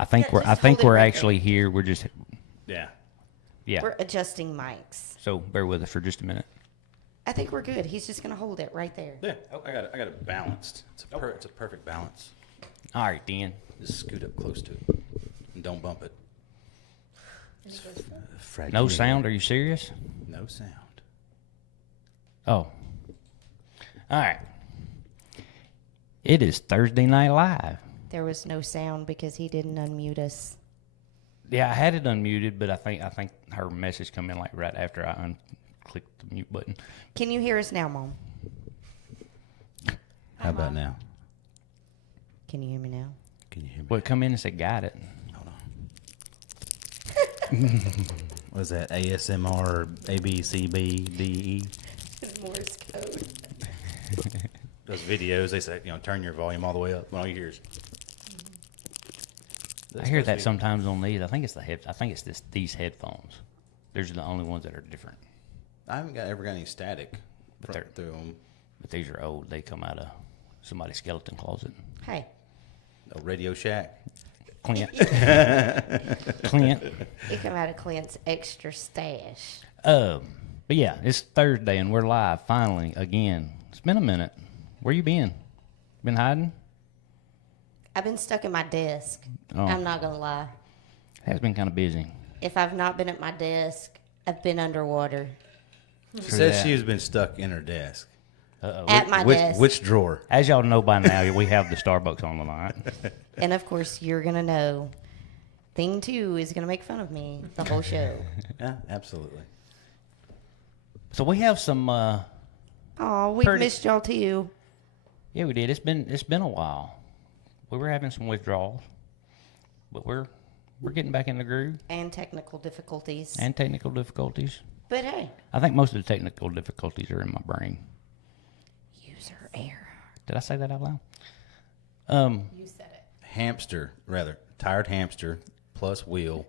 I think we're actually here. We're just Yeah. We're adjusting mics. So bear with us for just a minute. I think we're good. He's just going to hold it right there. Yeah. Oh, I got it balanced. It's a perfect balance. All right, then. Just scoot up close to it and don't bump it. No sound? Are you serious? No sound. Oh. All right. It is Thursday Night Live. There was no sound because he didn't unmute us. Yeah, I had it unmuted, but I think her message come in like right after I unclicked the mute button. Can you hear us now, Mom? How about now? Can you hear me now? Can you hear me? Well, it come in and said, got it. Hold on. What is that? ASMR, A, B, C, B, D, E? Morse code. Those videos, they say, turn your volume all the way up. All you hear is... I hear that sometimes on these. I think it's these headphones. These are the only ones that are different. I haven't ever got any static through them. But these are old. They come out of somebody's skeleton closet. Hey. A Radio Shack. Clint. It come out of Clint's extra stash. But yeah, it's Thursday and we're live finally again. It's been a minute. Where you been? Been hiding? I've been stuck in my desk. Oh. I'm not going to lie. It has been kind of busy. If I've not been at my desk, I've been underwater. She said she's been stuck in her desk. Uh-oh. At my desk. Which drawer? As y'all know by now, we have the Starbucks on the line. And of course, you're going to know. Thing 2 is going to make fun of me the whole show. Yeah, absolutely. So we have some. Oh, we've missed y'all too. Yeah, we did. It's been a while. We were having some withdrawals, but we're getting back in the groove. And technical difficulties. But hey. I think most of the technical difficulties are in my brain. User error. Did I say that out loud? You said it. Hamster, rather. Tired hamster plus wheel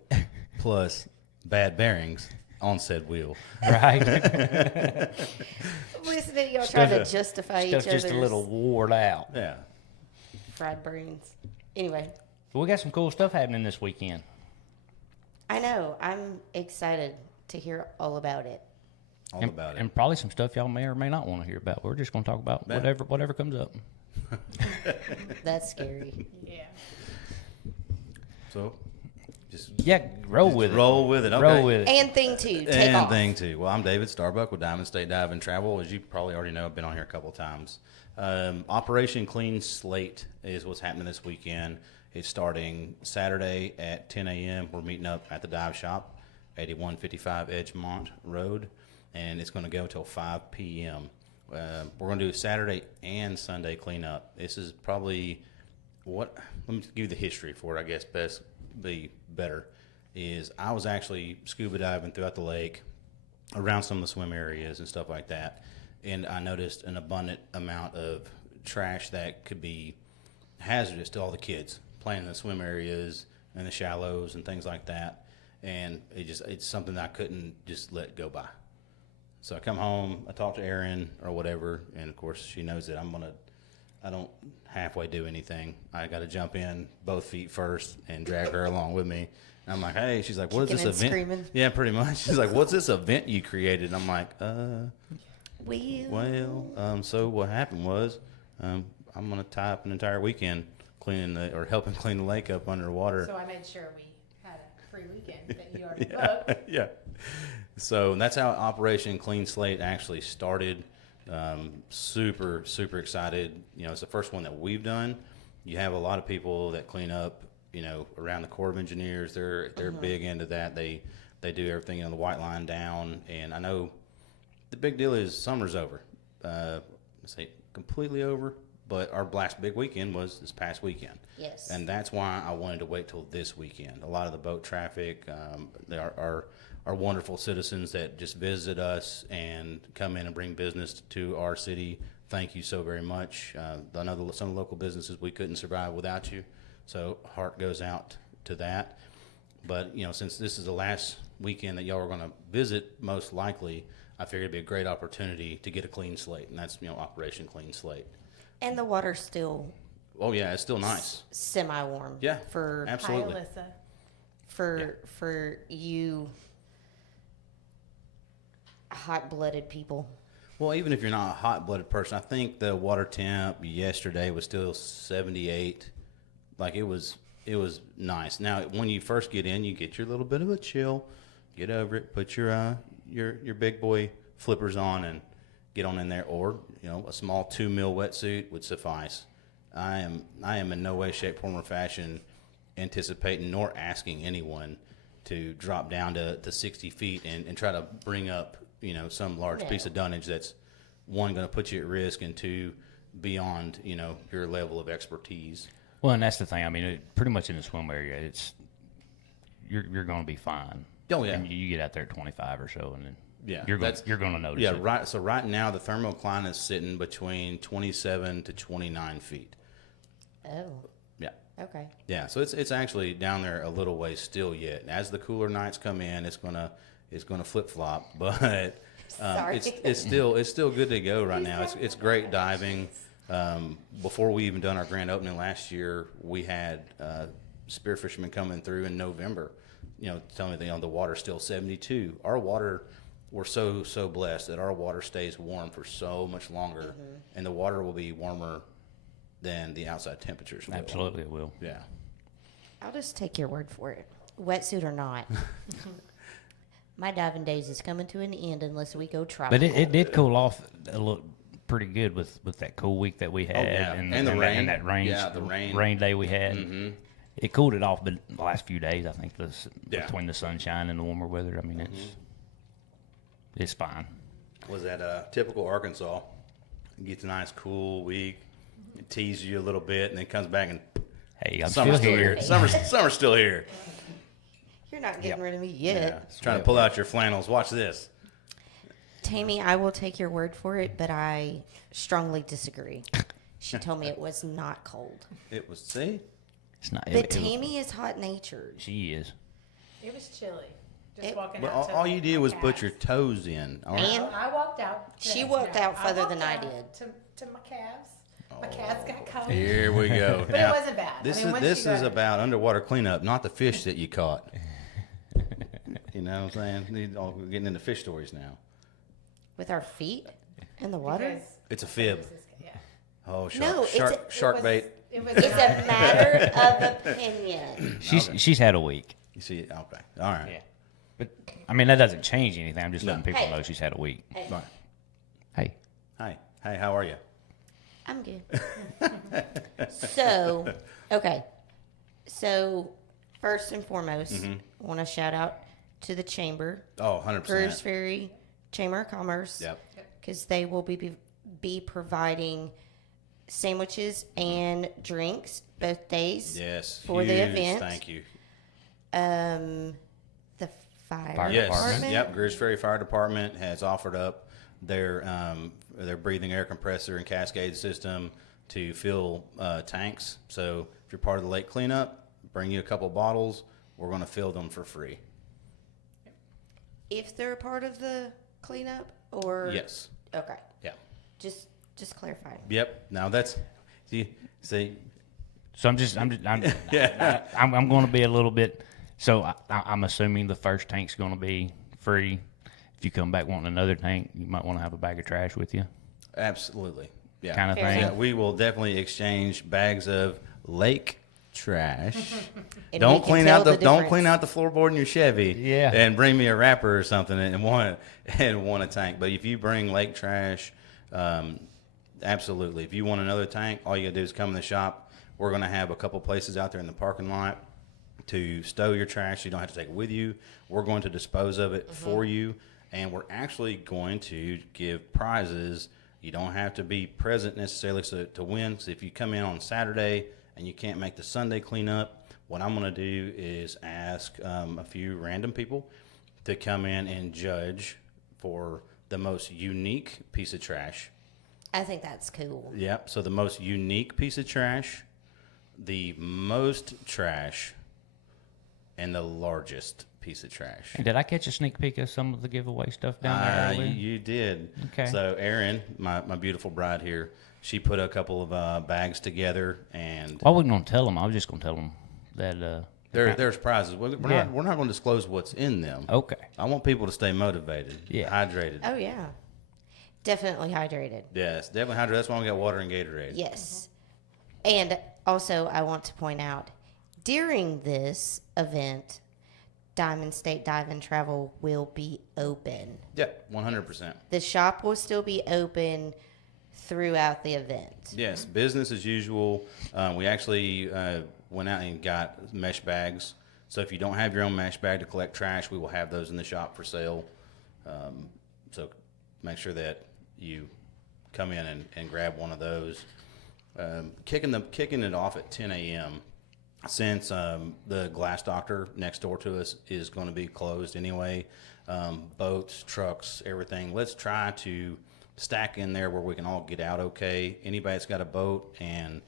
plus bad bearings on said wheel. Right. Listen to y'all trying to justify each other's just a little wore out. Yeah. fried brains. Anyway. But we got some cool stuff happening this weekend. I know. I'm excited to hear all about it. And probably some stuff y'all may or may not want to hear about. We're just going to talk about whatever comes up. That's scary. Yeah. So, roll with it. Roll with it. Okay. Roll with it. And thing 2, take off. Thing 2. Well, I'm David Starbuck with Diamond State Dive and Travel. As you probably already know, I've been on here a couple of times. Operation Clean Slate is what's happening this weekend. It's starting Saturday at 10 a.m. We're meeting up at the dive shop, 8155 Edgemont Road, and it's going to go till 5 p.m. We're going to do Saturday and Sunday cleanup. This is probably let me give you the history for it, I guess better, is I was actually scuba diving throughout the lake around some of the swim areas and stuff like that, and I noticed an abundant amount of trash that could be hazardous to all the kids playing in the swim areas and the shallows and things like that, and it's something that I couldn't just let go by. So I come home, I talk to Erin or whatever, and of course she knows that I don't halfway do anything. I got to jump in both feet first and drag her along with me. And I'm like, hey, she's like, what is this event? Screaming. Yeah, pretty much. She's like, what's this event you created? And I'm like, so what happened was, I'm going to tie up an entire weekend helping clean the lake up underwater. So I made sure we had a free weekend that you already booked. Yeah. So that's how Operation Clean Slate actually started. Super, super excited. It's the first one that we've done. You have a lot of people that clean up, around the Corps of Engineers. They're big into that. They do everything the white line down. And I know the big deal is summer's over. Let's say completely over. But our last big weekend was this past weekend. Yes. And that's why I wanted to wait till this weekend. A lot of the boat traffic, our wonderful citizens that just visit us and come in and bring business to our city. Thank you so very much. I know some of the local businesses, we couldn't survive without you. So heart goes out to that. But, since this is the last weekend that y'all are going to visit, most likely, I figured it'd be a great opportunity to get a clean slate. And that's, Operation Clean Slate. And the water's still Oh yeah, it's still nice. Semi-warm. Yeah, For absolutely. Hi, Alyssa. for you hot-blooded people. Well, even if you're not a hot-blooded person, I think the water temp yesterday was still 78. Like it was nice. Now, when you first get in, you get your little bit of a chill, get over it, put your big boy flippers on, and get on in there. Or a small 2 mil wetsuit would suffice. I am in no way, shape, form, or fashion anticipating nor asking anyone to drop down to 60 feet and try to bring up some large piece of dunnage that's, one, going to put you at risk, and two, beyond your level of expertise. Well, and that's the thing. I mean, pretty much in the swim area, you're going to be fine. Oh yeah. And you get out there at 25 or so, and then Yeah, you're going to notice. Yeah, it. right. So right now the thermocline is sitting between 27 to 29 feet. Oh, Yeah, okay. yeah. So it's actually down there a little ways still yet. And as the cooler nights come in, it's gonna flip flop, but Sorry. it's still good to go right now. It's great diving. Before we even done our grand opening last year, we had spear fishermen coming through in November. Telling me the water's still 72. Our water. We're so blessed that our water stays warm for so much longer, and the water will be warmer than the outside temperatures will. Absolutely, it will. Yeah. I'll just take your word for it. Wetsuit or not. My diving days is coming to an end unless we go tropical. But it did cool off a little pretty good with that cool week that we had. yeah. And And the rain. And that rain, Yeah, the rain. rain day we had. Mm-hmm. It cooled it off, but the last few days, I think, Yeah. between the sunshine and the warmer weather, I mean, it's fine. Was that typical Arkansas? It gets a nice cool week. It teases you a little bit, and then comes back and Hey, I'm summer's still here. Summer's still here. You're not getting rid of me yet. Yeah. It's trying to pull out your flannels. Watch this. Tammy, I will take your word for it, but I strongly disagree. She told me it was not cold. It was, see? It's not. But Tammy is hot-natured. She is. It was chilly. Just It- walking Well, out to all you did was put calves. your toes in. All right? And I walked out. She walked out further than I walked did. out to my calves. My calves got cold. Here we go. But it wasn't bad. This I mean, once is you got it- about underwater cleanup, not the fish that you caught. You know what I'm saying? We're getting into fish stories now. with our feet in the water. because- It's a fib. Yeah. Oh, No, shark bait. It was It's a matter of opinion. She's had a week. You see it? Okay. All right. Yeah. But I mean that doesn't change anything. I'm just No. letting people Hey. know she's had a week. Right. Hey. Hi. Hey, how are you? I'm good. So, okay. So, first and foremost, I want to shout out to the Chamber, Oh, 100%. Cruise Ferry Chamber of Commerce. Yep. Because they will be providing sandwiches and drinks both days. Yes. For the huge event. Thank you. The fire Fire Yes. department. Yep. Greers Ferry Fire Department has offered up their breathing air compressor and cascade system to fill tanks. So if you're part of the lake cleanup, bring you a couple bottles. We're going to fill them for free. If they're a part of the cleanup, or Yes. okay, Yeah. just clarifying. Yep. Now that's see. So I'm going to be a little bit. So I'm assuming the first tank's going to be free. If you come back wanting another tank, you might want to have a bag of trash with you, Absolutely. Yeah. kind of Fair thing. Yeah, we will definitely exchange bags of lake trash. And we Don't can clean tell out the don't difference. clean out the floorboard in your Chevy. Yeah. And bring me a wrapper or something and want a tank. But if you bring lake trash, absolutely. If you want another tank, all you gotta do is come in the shop. We're gonna have a couple places out there in the parking lot to stow your trash. You don't have to take it with you. We're going to dispose of it for you, and we're actually going to give prizes. You don't have to be present necessarily to win. So if you come in on Saturday and you can't make the Sunday cleanup, what I'm going to do is ask a few random people to come in and judge for the most unique piece of trash. I think that's cool. Yep. So the most unique piece of trash, the most trash, and the largest piece of trash. And did I catch a sneak peek of some of the giveaway stuff down there earlier? You did. Okay. So Erin, my beautiful bride here, She put a couple of bags together, and Well, I wasn't going to tell them. I was just going to tell them that. there's prizes. We're Yeah. not going to disclose what's in them. Okay. I want people to stay motivated, hydrated. Oh, yeah. Definitely hydrated. Yes, definitely hydrated. That's why we got water and Gatorade. Yes. And also, I want to point out, during this event, Diamond State Dive and Travel will be open. Yeah, 100%. The shop will still be open throughout the event. Yes, business as usual. We actually went out and got mesh bags. So if you don't have your own mesh bag to collect trash, we will have those in the shop for sale. So make sure that you come in and grab one of those. Kicking it off at 10 a.m. Since the glass doctor next door to us is going to be closed anyway. Boats, trucks, everything. Let's try to stack in there where we can all get out okay. Anybody that's got a boat and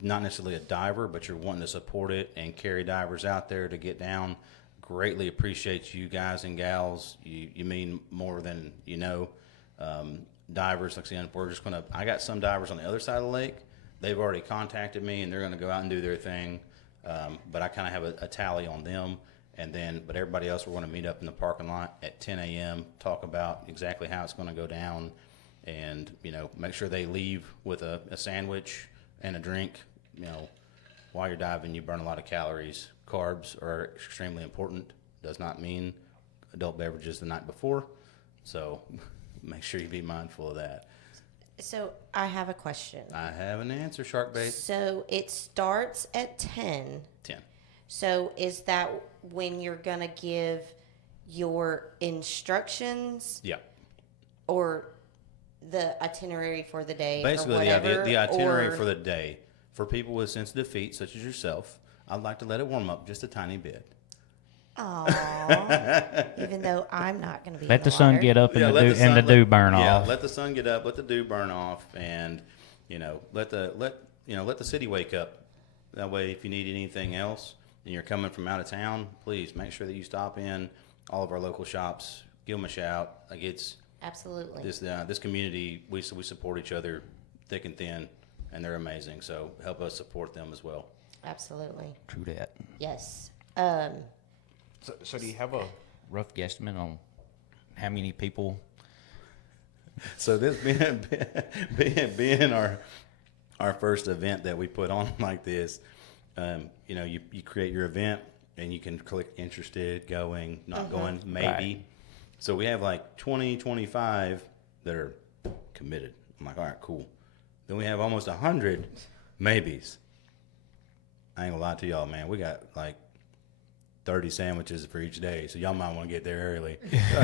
not necessarily a diver, but you're wanting to support it and carry divers out there to get down, greatly appreciate you guys and gals. You mean more than you know. Divers, like I said, we're just going to, I got some divers on the other side of the lake. They've already contacted me and they're going to go out and do their thing. But I kind of have a tally on them. But everybody else, we're going to meet up in the parking lot at 10 a.m., talk about exactly how it's going to go down, and, make sure they leave with a sandwich and a drink. While you're diving, you burn a lot of calories. Carbs are extremely important. Does not mean adult beverages the night before. So make sure you be mindful of that. So I have a question. I have an answer, Sharkbait. So it starts at 10. 10. So is that when you're going to give your instructions? Yeah. Or the itinerary for the day? Basically, or whatever, the itinerary for the day. For people with sensitive feet, such as yourself, I'd like to let it warm up just a tiny bit. Aww. Even though I'm not going to be Let in the sun water. get up and let the dew burn Yeah, off. let the sun get up, let the dew burn off, and let the city wake up. That way, if you need anything else and you're coming from out of town, please make sure that you stop in all of our local shops. Give them a shout. Like Absolutely. This community, we support each other thick and thin, and they're amazing. So help us support them as well. Absolutely. True that. Yes. So do you have a rough guesstimate on how many people? So this being our first event that we put on like this, you create your event and you can click interested, going, not going, maybe. Right. So we have like 20, 25 that are committed. I'm like, all right, cool. Then we have almost 100 maybes. I ain't gonna lie to y'all, man. We got like 30 sandwiches for each day, so y'all might want to get there early.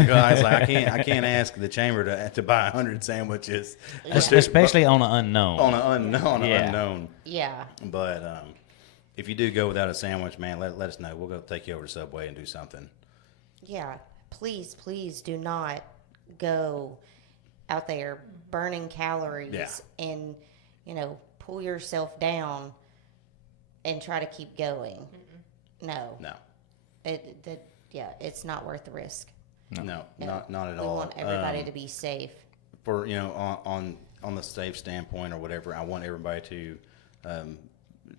Guys, like I can't ask the chamber to buy 100 sandwiches, Especially on an unknown. on an unknown. Yeah. But if you do go without a sandwich, man, let us know. We'll go take you over to Subway and do something. Yeah. Please do not go out there burning calories and, pull yourself down and try to keep going. No. It's not worth the risk. No, not at We all. want everybody to be safe. For on the safe standpoint or whatever, I want everybody to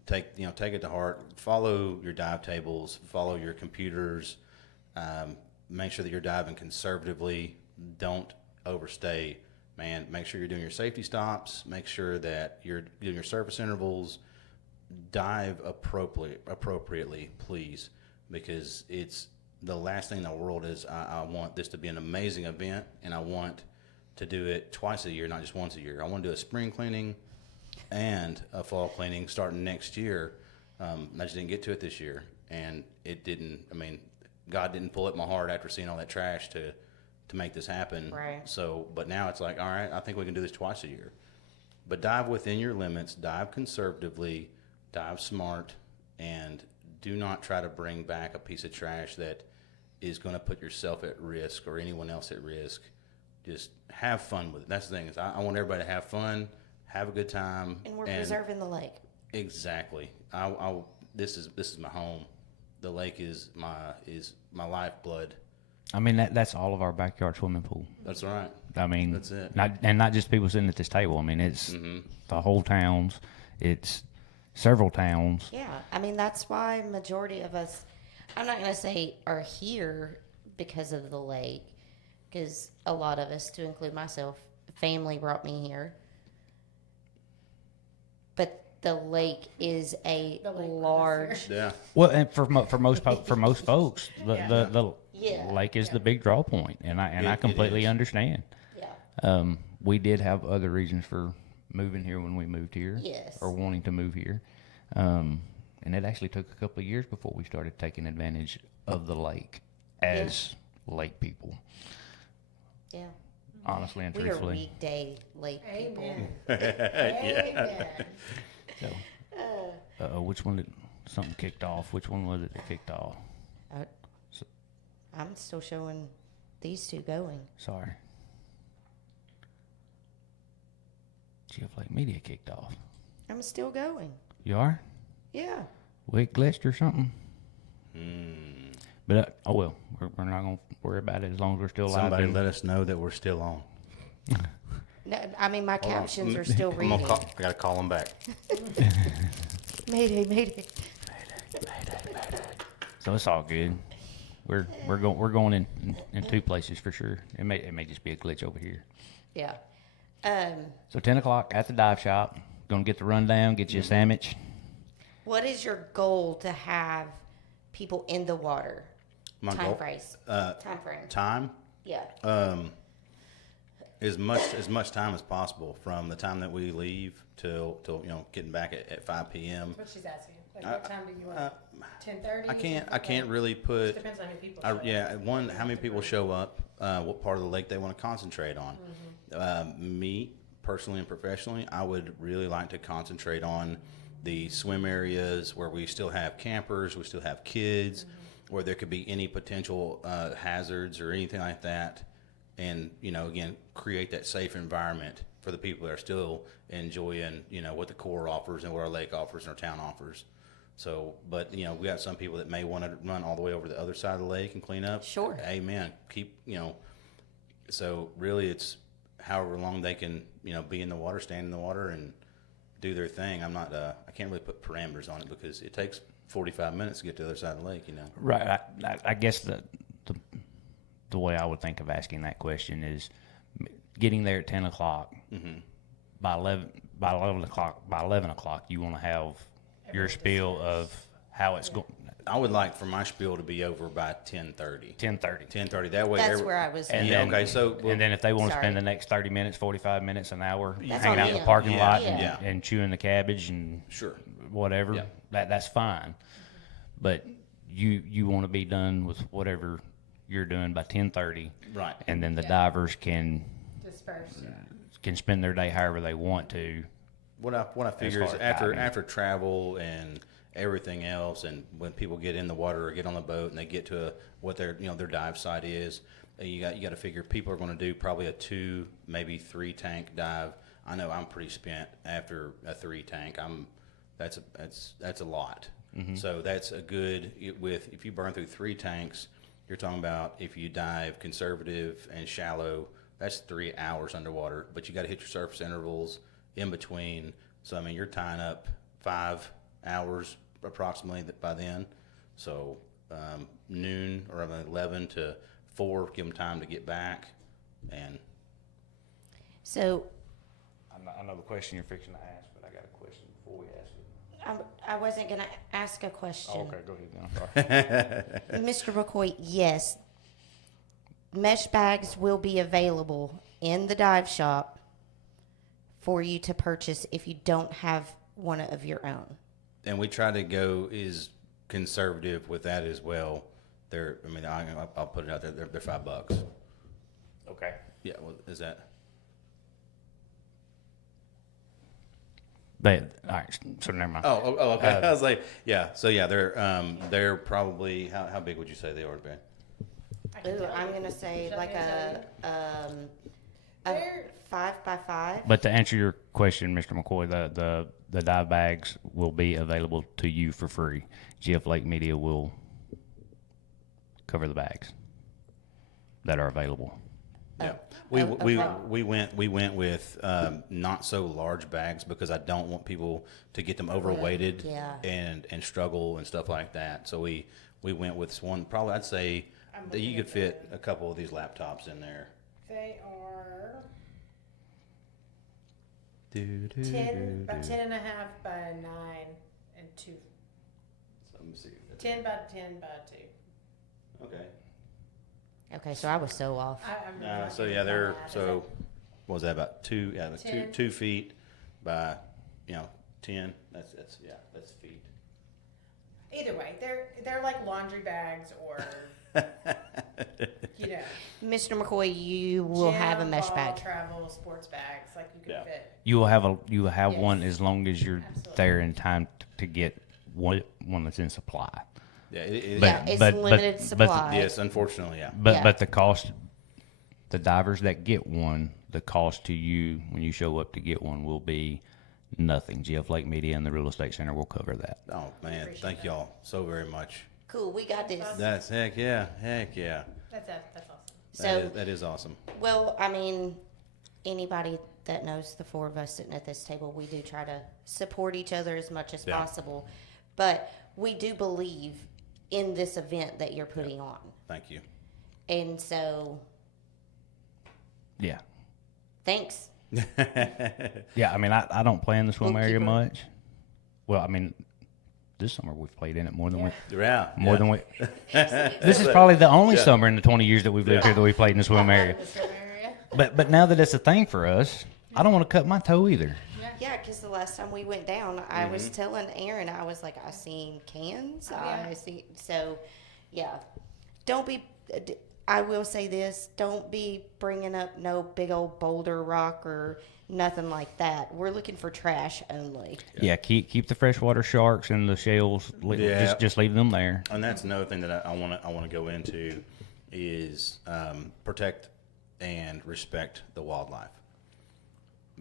take it to heart. Follow your dive tables. Follow your computers. Make sure that you're diving conservatively. Don't overstay, man. Make sure you're doing your safety stops. Make sure that you're doing your surface intervals. Dive appropriately, please, because it's the last thing in the world. Is I want this to be an amazing event, and I want to do it twice a year, not just once a year. I want to do a spring cleaning and a fall cleaning starting next year. I just didn't get to it this year, and it didn't. I mean, God didn't pull at my heart after seeing all that trash to make this happen. Right. So, but now it's like, all right, I think we can do this twice a year. But dive within your limits, dive conservatively, dive smart, and do not try to bring back a piece of trash that is going to put yourself at risk or anyone else at risk. Just have fun with it. That's the thing. Is I want everybody to have fun, have a good time, And we're preserving the lake. Exactly. This is my home. The lake is my lifeblood, I mean, that's all of our backyard swimming pool. That's right. I mean, That's it. Not just people sitting at this table. I mean, it's the whole towns. It's several towns. Yeah, I mean, that's why majority of us, I'm not going to say are here because of the lake, because a lot of us, to include myself, family brought me here. But the lake is a The lake brought us large, Yeah. Well, and for most folks, the Yeah. lake is the big draw point, and I It completely is. understand. yeah, We did have other reasons for moving here when we moved here, Yes. or wanting to move here, and it actually took a couple of years before we started taking advantage of the lake as lake people. yeah. Honestly and We are truthfully. weekday lake people. Amen. Amen. So, which one did something kicked off? Which one was it that kicked off? I'm still showing these two going. Sorry. GF Lake Media kicked off. I'm still going. You are? Yeah. We glitched or something? But, oh well, we're not going to worry about it as long as we're still alive. Somebody and- let us know that we're still on. No, I mean, my Hold on. captions are still I'm reading. gonna call, I gotta call them back. Mayday, mayday. So it's all good. We're going in two places for sure. It may just be a glitch over here. Yeah. So 10 o'clock at the dive shop. Gonna get the rundown, get you a sandwich. What is your goal to have people in the water? My Time goal- phrase. Time frame. Time, Yeah. as much time as possible from the time that we leave till getting back at 5 p.m. What she's asking. Like, what time do you want? 10:30? I can't really put. Depends on how many people. I, show up. yeah, one, how many people show up, what part of the lake they want to concentrate on. Me, personally and professionally, I would really like to concentrate on the swim areas where we still have campers, we still have kids, where there could be any potential hazards or anything like that. And, again, create that safe environment for the people that are still enjoying, what the Corps offers and what our lake offers and our town offers. So, but, we got some people that may want to run all the way over to the other side of the lake and clean up. Sure. Amen. So really it's however long they can, be in the water, stand in the water and do their thing. I'm not, I can't really put parameters on it because it takes 45 minutes to get to the other side of the lake, Right. I guess the way I would think of asking that question is getting there at 10 o'clock. By 11 o'clock, you want to have your spiel of how it's going. I would like for my spiel to be over by 10:30. 10:30. 10:30. That way, That's where I was. And Yeah, then, okay, so we'll- and then if they want to Sorry. spend the next 30 minutes, 45 minutes, an hour That's hanging on out in the them. parking Yeah, lot yeah. and chewing the cabbage and Sure. whatever, Yeah. that's fine. But you want to be done with whatever you're doing by 10:30, Right. and then the Yeah. divers can Disperse. spend their day however they want to. What I figure is far as after diving. travel and everything else, and when people get in the water or get on the boat and they get to what their their dive site is, you got to figure people are going to do probably a 2, maybe 3 tank dive. I know I'm pretty spent after a 3 tank. That's a lot. So that's a good if you burn through 3 tanks, you're talking about if you dive conservative and shallow, that's 3 hours underwater. But you got to hit your surface intervals in between. So I mean, you're tying up 5 hours approximately by then. So noon or 11 to 4, give them time to get back. And So I know the question you're fixing to ask, but I got a question before we ask it. I wasn't going to ask a question. Go ahead. I'm sorry. Mr. McCoy, yes, mesh bags will be available in the dive shop for you to purchase if you don't have one of your own. and we try to go is conservative with that as well. I'll put it out there. They're $5. Okay. Yeah. Well, is that? All right. So never mind. Oh, okay. I was like, yeah. So yeah, they're probably how big would you say they are, Ben? I can Ooh, tell I'm you. going to say Should I like tell a They're- 5x5. But to answer your question, Mr. McCoy, the dive bags will be available to you for free. GF Lake Media will cover the bags. that are available. Yeah, okay. we went with not so large bags because I don't want people to get them overweighted Yeah. and struggle and stuff like that. So we went with one. Probably I'd say that you could fit a couple of these laptops in there. They are About 10 and a half by 9 and 2. Let me see. 10 by 10 by 2. Okay. Okay, so I was so off. I'm not So good yeah, with they're math. so. What was that about 2? Yeah, like 10. 2 feet by 10. That's feet. Either way, they're like laundry bags or you know. Mr. McCoy, you will have a gym, mesh ball, bag. travel, sports bags, like you can Yeah. fit. You will have Yes. one as long as you're Absolutely. there in time to get one that's in supply. Yeah, it is. Yeah, it's limited supply. Yes, unfortunately, yeah. But Yeah. but the cost, the divers that get one, the cost to you when you show up to get one will be nothing. GF Lake Media and the Real Estate Center will cover that. Oh man, thank y'all so very much. Cool, we got this. That's heck yeah. That's awesome. So, That is awesome. well, I mean, anybody that knows the four of us sitting at this table, we do try to support each other as much as Yeah. possible. But we do believe in this event that you're putting on. Thank you. And so, Yeah. thanks. Yeah, I mean, I don't play in the swim area Bookkeeper. much. Well, I mean, this summer we've played in it more than Yeah. more than we. This is probably the only summer in the 20 years that we've lived here that we played in the swim area. The swim area. But now that it's a thing for us, I don't want to cut my toe either. Yeah, because the last time we went down, I Mm-hmm. was telling Aaron, I was like, I seen cans. yeah. I see. So, yeah. Don't be, I will say this, don't be bringing up no big old boulder rock or nothing like that. We're looking for trash only. Yeah, keep the freshwater sharks and the shells. Yeah. Just leave them there. And that's another thing that I want to go into is protect and respect the wildlife.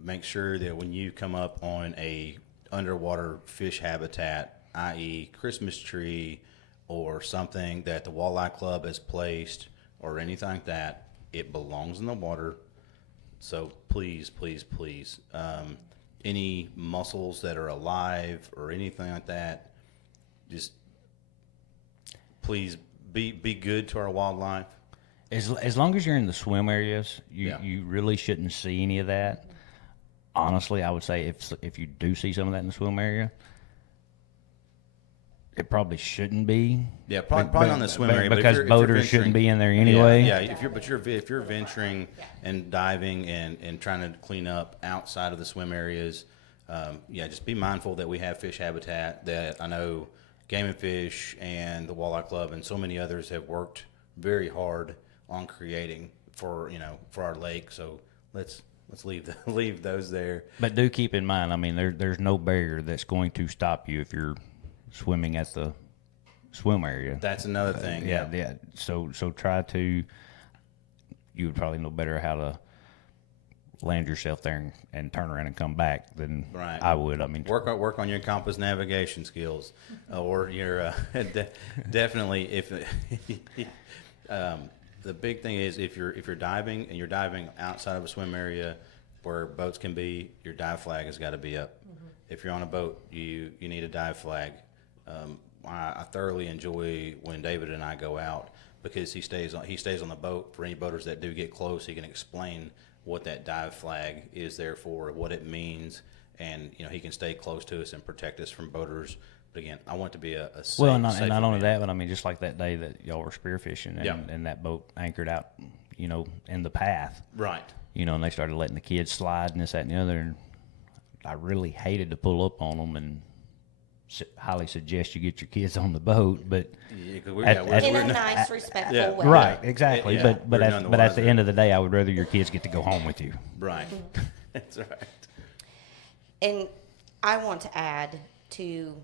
Make sure that when you come up on a underwater fish habitat, i.e. Christmas tree or something that the Walleye Club has placed or anything like that, it belongs in the water. So please, please, please, any mussels that are alive or anything like that, just please be good to our wildlife. As long as you're in the swim areas, Yeah. you really shouldn't see any of that. Honestly, I would say if you do see some of that in the swim area, it probably shouldn't be. Yeah, probably not in the swim area, but if because you're- if you're boaters shouldn't venturing- be in there anyway. Yeah, if you're venturing and diving and trying to clean up outside of the swim areas, just be mindful that we have fish habitat that I know Game and Fish and the Walleye Club and so many others have worked very hard on creating for our lake. So let's leave those there. But do keep in mind, I mean, there's no barrier that's going to stop you if you're swimming at the swim area. That's another thing. Yeah. So try to. You would probably know better how to land yourself there and turn around and come back than Right. I would. I mean, Work on your compass navigation skills, or your definitely if the big thing is if you're diving and you're diving outside of a swim area where boats can be, your dive flag has got to be up. If you're on a boat, you need a dive flag. I thoroughly enjoy when David and I go out because he stays on the boat. For any boaters that do get close, he can explain what that dive flag is there for, what it means, and he can stay close to us and protect us from boaters. But again, I want it to be a safe, well, and not safe only event. that, but I mean, just like that day that y'all were spearfishing and, Yeah. and that boat anchored out, in the path, Right. and they started letting the kids slide and this, that, and the other. And I really hated to pull up on them and highly suggest you get your kids on the boat, but Yeah, 'cause we're, At- yeah, at- In we're a not- nice, respectful Yeah. way. right, exactly. Yeah, but we're none the at the wiser. end of the day, I would rather your kids get to go home with you. right. That's right. And I want to add to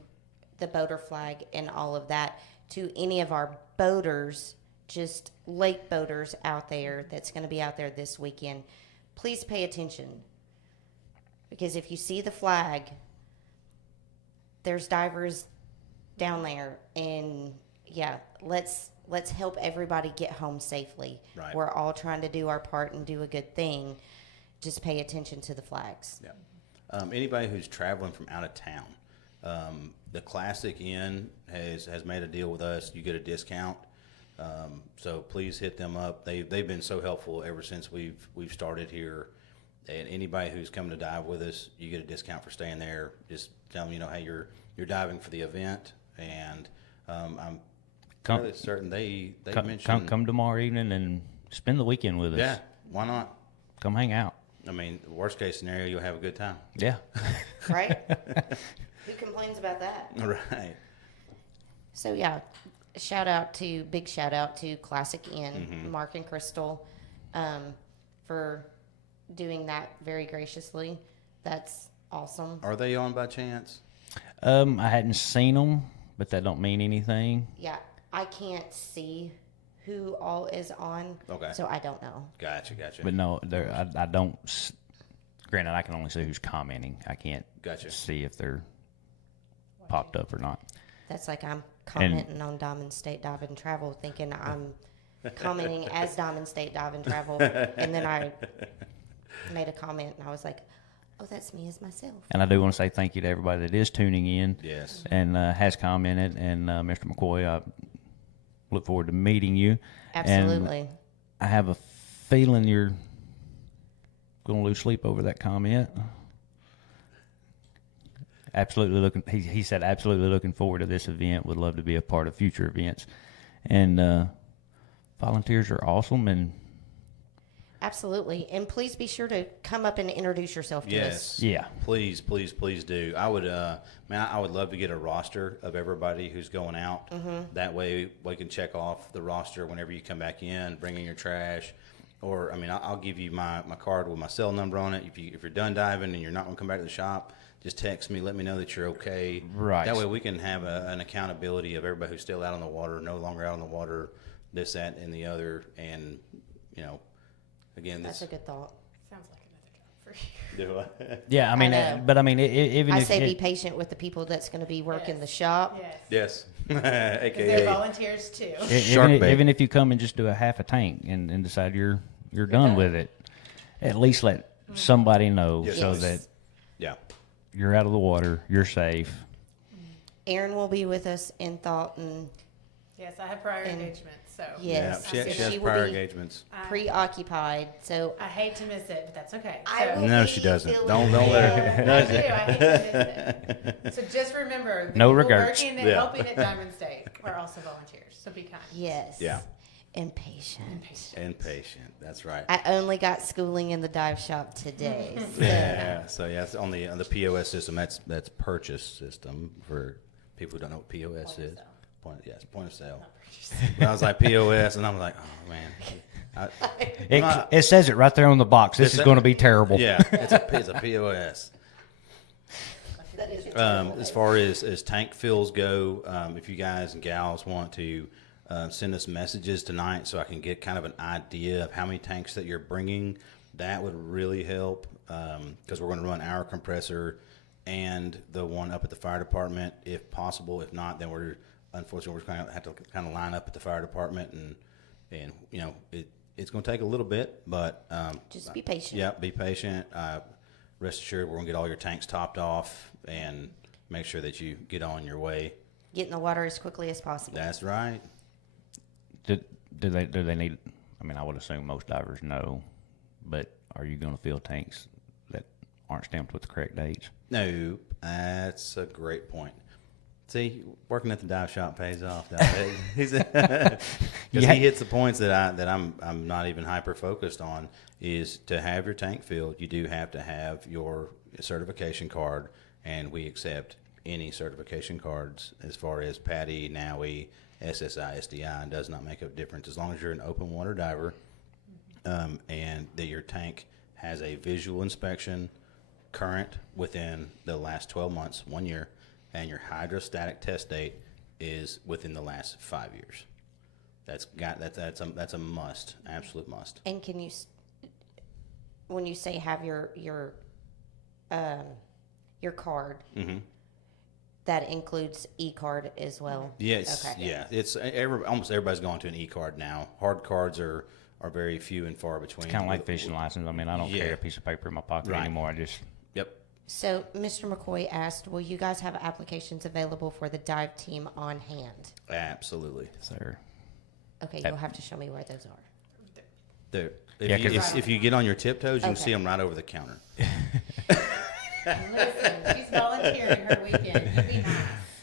the boater flag and all of that to any of our boaters, just lake boaters out there that's going to be out there this weekend. Please pay attention. Because if you see the flag, there's divers down there. And yeah, let's let's help everybody get home safely. Right. We're all trying to do our part and do a good thing. Just pay attention to the flags. Yeah. Anybody who's traveling from out of town, the Classic Inn has made a deal with us. You get a discount. So please hit them up. They've been so helpful ever since we've started here. And anybody who's coming to dive with us, you get a discount for staying there. Just tell them, hey, you're diving for the event, and I'm fairly certain they mentioned come tomorrow evening and spend the weekend with us. Yeah, why not? Come hang out. I mean, worst case scenario, you'll have a good time. Yeah. Right? Who complains about that? Right. So yeah, big shout out to Classic Inn, Mark and Crystal, for doing that very graciously. That's awesome. Are they on by chance? I hadn't seen them, but that don't mean anything. Yeah, I can't see who all is on. Okay. So I don't know. Gotcha. But no, I don't. Granted, I can only see who's commenting. I can't Gotcha. see if they're popped up or not. That's like I'm commenting on Diamond State Dive and Travel, thinking I'm commenting as Diamond State Dive and Travel, and then I made a comment and I was like, oh, that's me as myself. And I do want to say thank you to everybody that is tuning in. Yes. And has commented. And Mr. McCoy, I look forward to meeting you. Absolutely. And I have a feeling you're going to lose sleep over that comment. Absolutely looking. He said absolutely looking forward to this event. Would love to be a part of future events. And volunteers are awesome. And Absolutely. And please be sure to come up and introduce yourself to us. Yes. yeah, Please do. I would, I would love to get a roster of everybody who's going out. That way we can check off the roster whenever you come back in, bring in your trash. Or, I'll give you my card with my cell number on it. If you're done diving and you're not going to come back to the shop, just text me. Let me know that you're okay. Right. That way we can have an accountability of everybody who's still out on the water, no longer out on the water, this, that, and the other. And, again, That's this. a good thought. Sounds like another job for you. Do I? yeah. I mean, know. but I mean, even I if say be patient with the people that's going to be working the shop. Yes. Yes. Because they're AKA. volunteers too. Shark bait. even if you come and just do a half a tank and decide you're done with it, at least let somebody know Yes. so Yes. that Yeah. you're out of the water, you're safe. Aaron will be with us in thought and Yes, I have prior engagement, so yes, Yeah. She so has she will prior be engagements. preoccupied. So I hate to miss it, but that's okay. I So- will No, be she doesn't. filling Don't in. let her. I do. I hate to miss it. So just remember, the No people regrets. working and Yeah. helping at Diamond State are also volunteers. So be kind. Yes. Yeah. And patient. And patient. That's right. I only got schooling in the dive shop today. So. Yeah. So yeah, it's on the POS system. That's purchase system for people who don't know what POS is. Point of sale. But I was like POS, and I was like, oh man. It says it right there on the box. This is going to be terrible. Yeah, it's a POS. That is As far as tank fills go, if you guys and gals want to send us messages tonight so I can get kind of an idea of how many tanks that you're bringing, that would really help because we're going to run our compressor and the one up at the fire department if possible. If not, then we're just going to have to kind of line up at the fire department and it's going to take a little bit, but Just be patient. Yeah, be patient. Rest assured, we're going to get all your tanks topped off and make sure that you get on your way. Get in the water as quickly as possible. That's right. Do they need? I mean, I would assume most divers know, but are you going to fill tanks that aren't stamped with the correct dates? No, that's a great point. See, working at the dive shop pays off. Because Yeah. he hits the points that I'm not even hyper focused on. Is to have your tank filled, you do have to have your certification card, and we accept any certification cards as far as PADI, NAUI, SSI, SDI, and does not make a difference as long as you're an open water diver, and that your tank has a visual inspection current within the last 12 months, 1 year, and your hydrostatic test date is within the last 5 years. That's a must, absolute must. And can you, when you say have your card, that includes e-card as well? Yes, Okay. yeah. It's almost everybody's going to an e-card now. Hard cards are very few and far between. Kind of like fishing license. I mean, I don't Yeah. carry a piece of paper in my pocket Right. anymore. I just Yep. So, Mr. McCoy asked, will you guys have applications available for the dive team on hand? Absolutely. sir. Okay, you'll have to show me where those are. There. Yeah, If, you, 'cause if you get on your tiptoes, you can Okay. see them right over the counter. Listen, she's volunteering her weekend. You be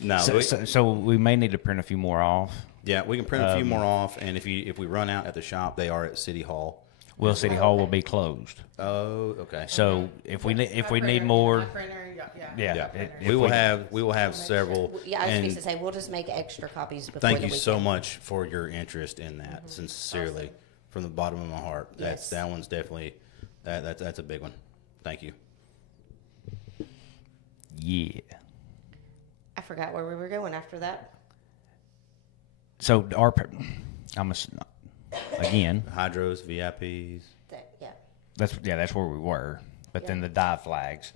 nice. No, So we may need to print a few more off. yeah, we can print a few more off, and if we run out at the shop, they are at City Hall. Well, City Hall will be closed. Oh, okay. So if we My need printer, more, my printer, yeah. yeah, Yeah, if we will have several. Yeah, I was and supposed to say, we'll just make extra copies before thank the you weekend. so much for your interest in that. Sincerely, from the bottom of my heart. Yes. That one's definitely that's a big one. Thank you. Yeah. I forgot where we were going after that. So I'm again. Hydros, VIPs. Yeah. That's where we were. But then Yeah. the dive flags.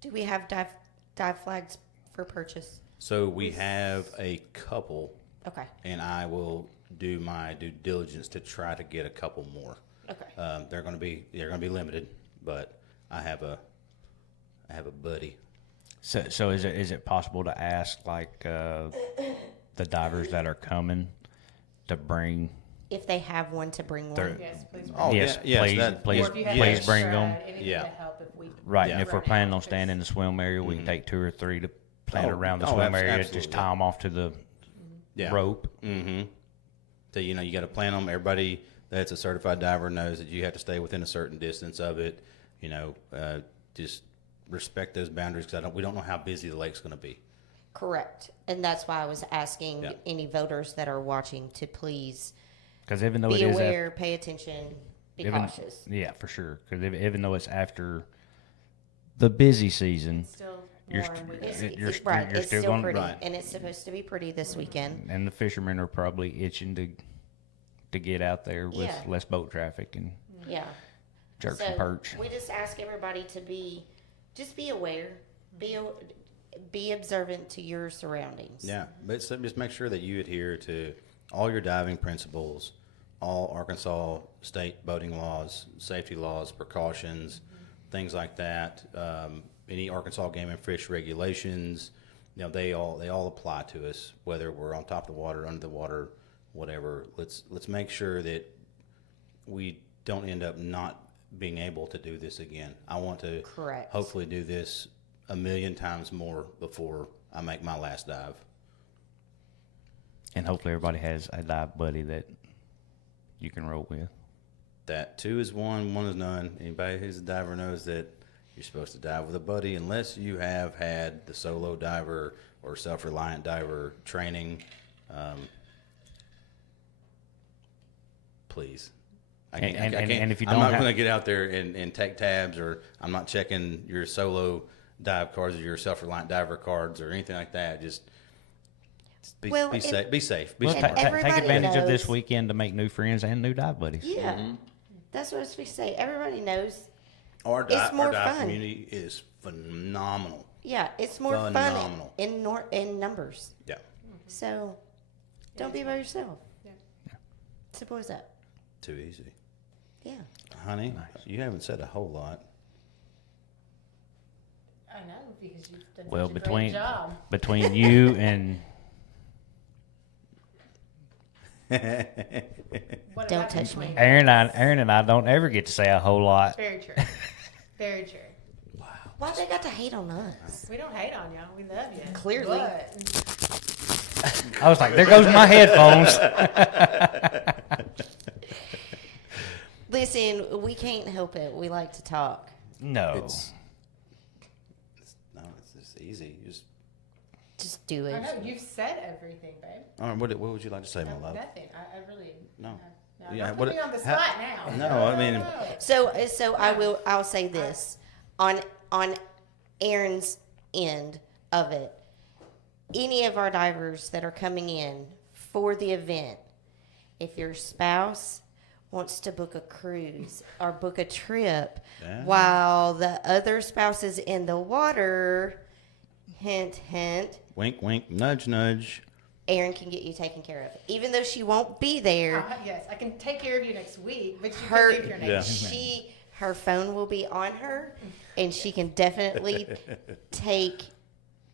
Do we have dive flags for purchase? So we have a couple, Okay. and I will do my due diligence to try to get a couple more. Okay. They're going to be limited, but I have a buddy. So is it possible to ask like the divers that are coming to bring? If they have one, to bring one. Yes, please. Oh, yes, yeah, yes, please, that- please, Or if you have please extra, bring them. anything Yeah. to help if we Right, Yeah. and if we're run planning out, on staying in the swim area, we can take 2 or 3 to plan Oh, around the oh, swim area. absolutely. Just tie them off to the Yeah. rope. Mm-hmm. So you got to plan them. Everybody that's a certified diver knows that you have to stay within a certain distance of it. Just respect those boundaries because we don't know how busy the lake's going to be. Correct. And that's why I was asking Yeah. any voters that are watching to please Because even though be it is aware, pay attention, be cautious. yeah, for sure. Because even though it's after the busy season, still You're warm. st- We It's, can- you're right. you're It's still still gonna- pretty, Right. and it's supposed to be pretty this weekend. and the fishermen are probably itching to get out there with Yeah. less boat traffic and Yeah. jerk So and perch. we just ask everybody to be aware, be observant to your surroundings. Yeah, but just make sure that you adhere to all your diving principles, all Arkansas state boating laws, safety laws, precautions, things like that. Any Arkansas Game and Fish regulations, they all apply to us, whether we're on top of the water, under the water, whatever. Let's make sure that we don't end up not being able to do this again. I want to Correct. hopefully do this a million times more before I make my last dive. And hopefully everybody has a dive buddy that you can roll with. That 2 is 1, 1 is none. Anybody who's a diver knows that you're supposed to dive with a buddy unless you have had the solo diver or self-reliant diver training. Please. I can't, And if you I'm don't not have- going to get out there and take tabs, or I'm not checking your solo dive cards or your self-reliant diver cards or anything like that. Just be, Well, be and- safe. Be safe. Be Well, smart. take everybody advantage of this knows- weekend to make new friends and new dive buddies. Yeah. Mm-hmm. That's what I was supposed to say. Everybody knows. Our It's more dive fun. community is phenomenal. Yeah, it's more Phenomenal. fun in numbers. Yeah. So don't be by yourself. Yeah. Simple as that. Too easy. Yeah. Honey, you haven't said a whole lot. I know, because you've done Well, such a great job. between you and What Don't about touch me. between- Aaron and I don't ever get to say a whole lot. Very true. Very true. Why they got to hate on us? We don't hate on y'all. We love you. Clearly. But I was like, there goes my headphones. Listen, we can't help it. We like to talk. No. It's just easy. You just, Just do I it. know you've said everything, babe. all right, what would you like to say, my love? Nothing. I really. No. No, Yeah, don't what- put me on the how- spot now. No, I mean- So I'll say this on Aaron's end of it. Any of our divers that are coming in for the event, if your spouse wants to book a cruise or book a trip Yeah. while the other spouse is in the water, hint, hint, Wink, wink, nudge, nudge. Erin can get you taken care of. Even though she won't be there, Yes, I can take care of you next week, but you Her- can leave your name. her phone will be on her, and she can definitely take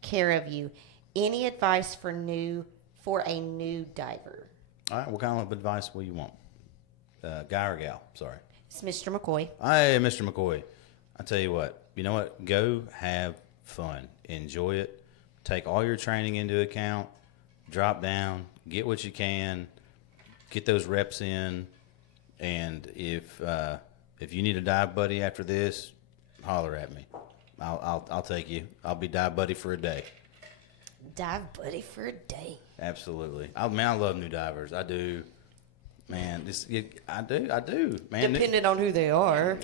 care of you. Any advice for a new diver? All right, what kind of advice will you want? Guy or gal? Sorry. It's Mr. McCoy. Hey, Mr. McCoy. I tell you what. You know what? Go have fun. Enjoy it. Take all your training into account. Drop down. Get what you can. Get those reps in. And if you need a dive buddy after this, holler at me. I'll take you. I'll be dive buddy for a day. Dive buddy for a day. Absolutely. I love new divers. I do. Man, I do. Man, Depending on who they are.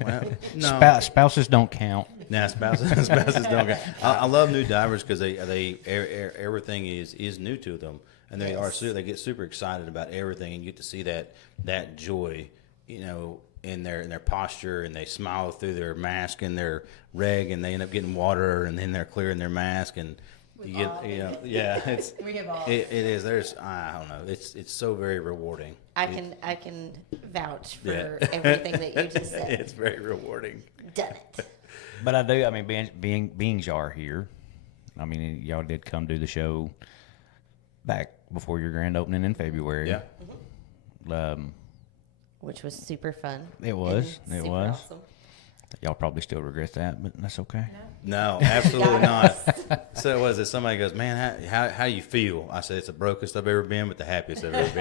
well, no. Spouses don't count. Nah, spouses don't. I love new divers because everything is new to them, and they get super excited about everything, and you get to see that joy, in their posture, and they smile through their mask and their reg, and they end up getting water, and then they're clearing their mask, and We have all. it is. I don't know. It's so very rewarding. I can vouch for Yeah. everything that you just said. It's very rewarding. Done it. But I do. I mean, being Jar here, I mean, y'all did come do the show back before your grand opening in February. Yeah. Which was super fun. It was. and It super was. Awesome. Y'all probably still regret that, but that's okay. No, absolutely not. So was it? Somebody goes, man, how you feel? I said, it's the brokest I've ever been, but the happiest I've ever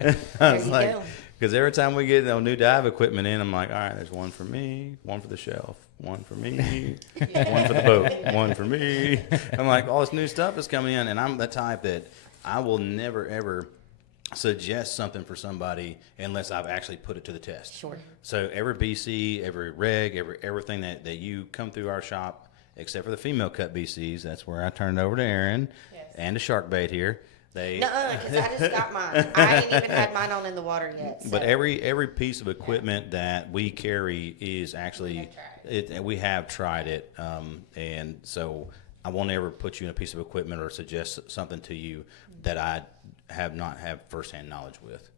been. I was you like, go. because every time we get new dive equipment in, I'm like, all right, there's one for me, one for the shelf, one for me, one for the boat, one for me. I'm like, all this new stuff is coming in, and I'm the type that I will never ever suggest something for somebody unless I've actually put it to the test. Sure. So every BC, every reg, everything that you come through our shop, except for the female cut BCs, that's where I turned over to Aaron and the shark bait here. They Nuh-uh, because I just got mine. I ain't even had mine on in the water yet. So. But every piece of equipment that we carry is actually we have tried it, and so I won't ever put you in a piece of equipment or suggest something to you that I have not have firsthand knowledge with.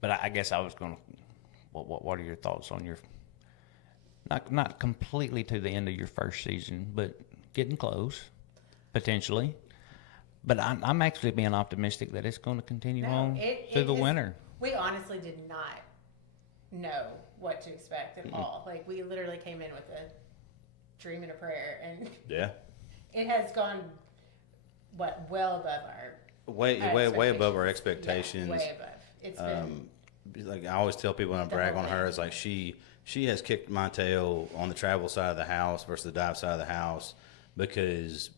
But I guess I was going to. What are your thoughts on your? Not completely to the end of your first season, but getting close, potentially. But I'm actually being optimistic that it's going to continue on through the winter. We honestly did not know what to expect at all. Like, we literally came in with a dream and a prayer, and Yeah. it has gone well above our Way above our expectations. Yeah, way above. It's been Like I always tell people when I brag on her, it's like she has kicked my tail on the travel side of the house versus the dive side of the house because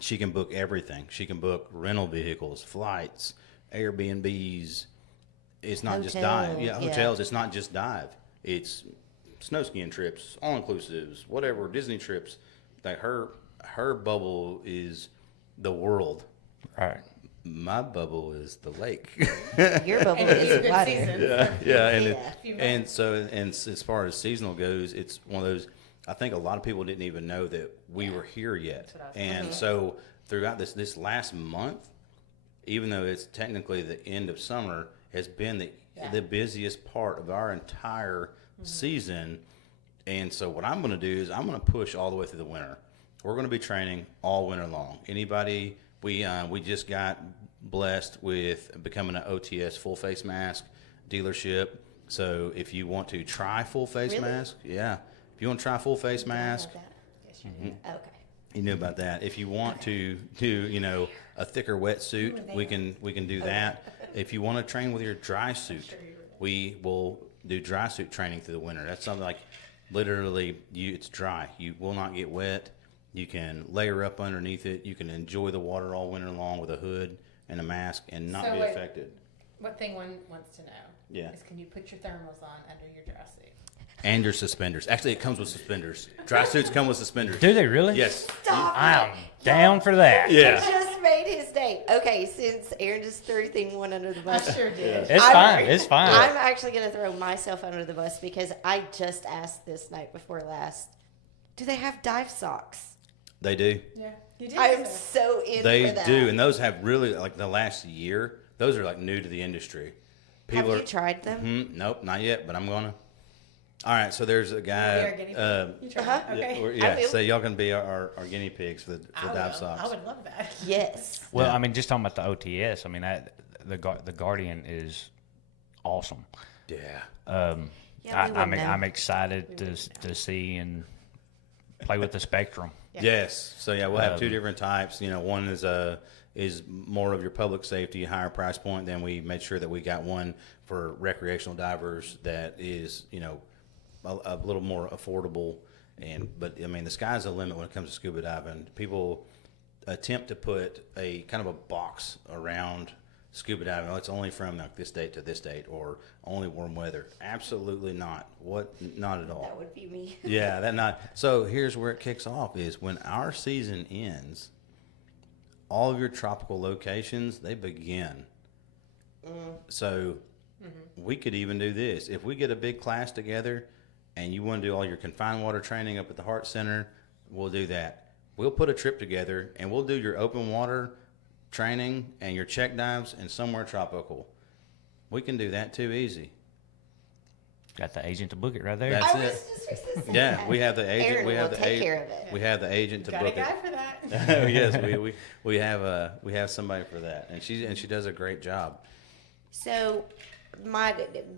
she can book everything. She can book rental vehicles, flights, Airbnbs. It's not just dive. Yeah, hotels. It's not just dive. It's snow skiing trips, all inclusives, whatever, Disney trips. Like her bubble is the world. Right. My bubble is the lake. Your bubble and it's a is good water. season. Yeah, Yeah. and as far as seasonal goes, it's one of those. I think a lot of people didn't even know that we were here yet, That's what I was and so throughout this last month, even though it's technically the end of summer, has been the busiest part of our entire season. And so what I'm going to do is I'm going to push all the way through the winter. We're going to be training all winter long. Anybody. We just got blessed with becoming an OTS full face mask dealership. So if you want to try full face mask, if you want to try full face mask, Yes, you did. Okay. you knew about that. If you want to do a thicker wetsuit, we can do that. If you want to train with your dry suit, we will do dry suit training through the winter. That's something like literally it's dry. You will not get wet. You can layer up underneath it. You can enjoy the water all winter long with a hood and a mask and not be affected. What thing one wants to know Yeah. is, can you put your thermals on under your dry suit? and your suspenders. Actually, it comes with suspenders. Dry suits come with suspenders. Do they really? Yes. Stop I'm it. down for that. Yeah. You just made his day. Okay, since Aaron just threw thing one under the I bus. sure did. It's I'm- fine. It's fine. I'm actually going to throw myself under the bus because I just asked this night before last, do they have dive socks? They do. Yeah, you did. I'm say. so in They for that. do, and those have really like the last year. Those are like new to the industry. Have People you tried them? Nope, not yet, but I'm gonna. All right, so there's a We are guy. guinea pig. You tried. Uh-huh. Okay. I will. So y'all can be our guinea pigs for the I dive will. socks. I would love that. Yes. Well, Yeah. I mean, just talking about the OTS. I mean, the Guardian is awesome. Yeah. Yeah, we I'm wouldn't know. I'm excited to see and play with the Spectrum. Yeah. Yes. So yeah, we'll have two different types. You know, one is more of your public safety, higher price point. Then we made sure that we got one for recreational divers that is, you know, a little more affordable. But I mean, the sky's the limit when it comes to scuba diving. People attempt to put a kind of a box around scuba diving. Oh, it's only from like this date to this date, or only warm weather. Absolutely not. Not at all. That would be me. Yeah, that not. So here's where it kicks off: is when our season ends, all of your tropical locations they begin. So we could even do this if we get a big class together, and you want to do all your confined water training up at the Heart Center. We'll do that. We'll put a trip together, and we'll do your open water training and your check dives in somewhere tropical. We can do that too easy. Got the agent to book it right there. That's I it. was just fixing to say Yeah, that. we have the agent. Aaron we have will the take agent. care of it. We have the agent to Got a book guy it. for that. Yes, we have somebody for that, and she does a great job. So,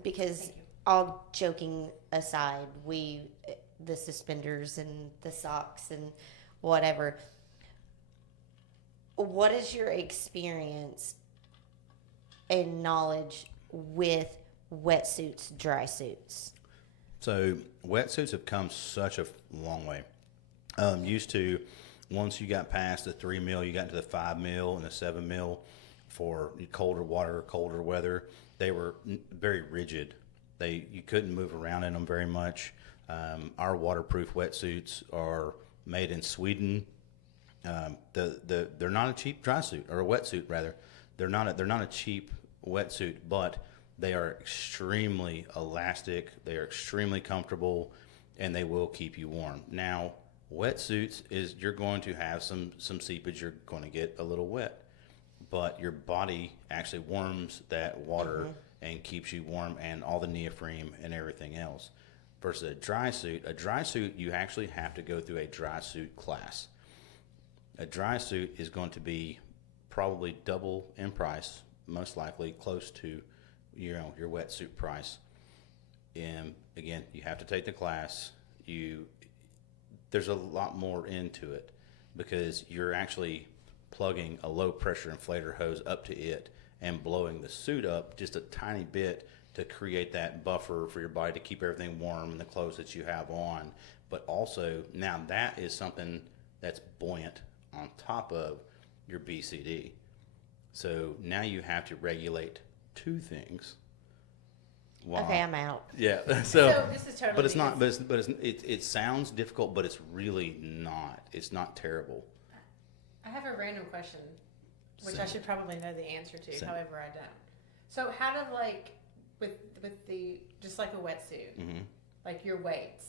because all joking aside, the suspenders and the socks and whatever. What is your experience and knowledge with wetsuits, dry suits? So wetsuits have come such a long way. Used to, once you got past the 3 mil, you got into the 5 mil and the 7 mil for colder water, colder weather. They were very rigid. You couldn't move around in them very much. Our waterproof wetsuits are made in Sweden. They're not a cheap dry suit, or a wetsuit rather. They're not a cheap wetsuit, but they are extremely elastic. They are extremely comfortable, and they will keep you warm. Now, wetsuits you're going to have some seepage. You're going to get a little wet, but your body actually warms that water and keeps you warm, and all the neoprene and everything else. Versus a dry suit, you actually have to go through a dry suit class. A dry suit is going to be probably double in price, most likely close to your wetsuit price. And again, you have to take the class. There's a lot more into it because you're actually plugging a low pressure inflator hose up to it and blowing the suit up just a tiny bit to create that buffer for your body to keep everything warm and the clothes that you have on. But also, now that is something that's buoyant on top of your BCD. So now you have to regulate two things. Wow. Okay, I'm out. Yeah. So this is totally. But it's not. because- But it sounds difficult, but it's really not. It's not terrible. I have a random question, which I Send should probably know the answer to. Send However, I don't. So how do with the just like a wetsuit, Mm-hmm. like your weights?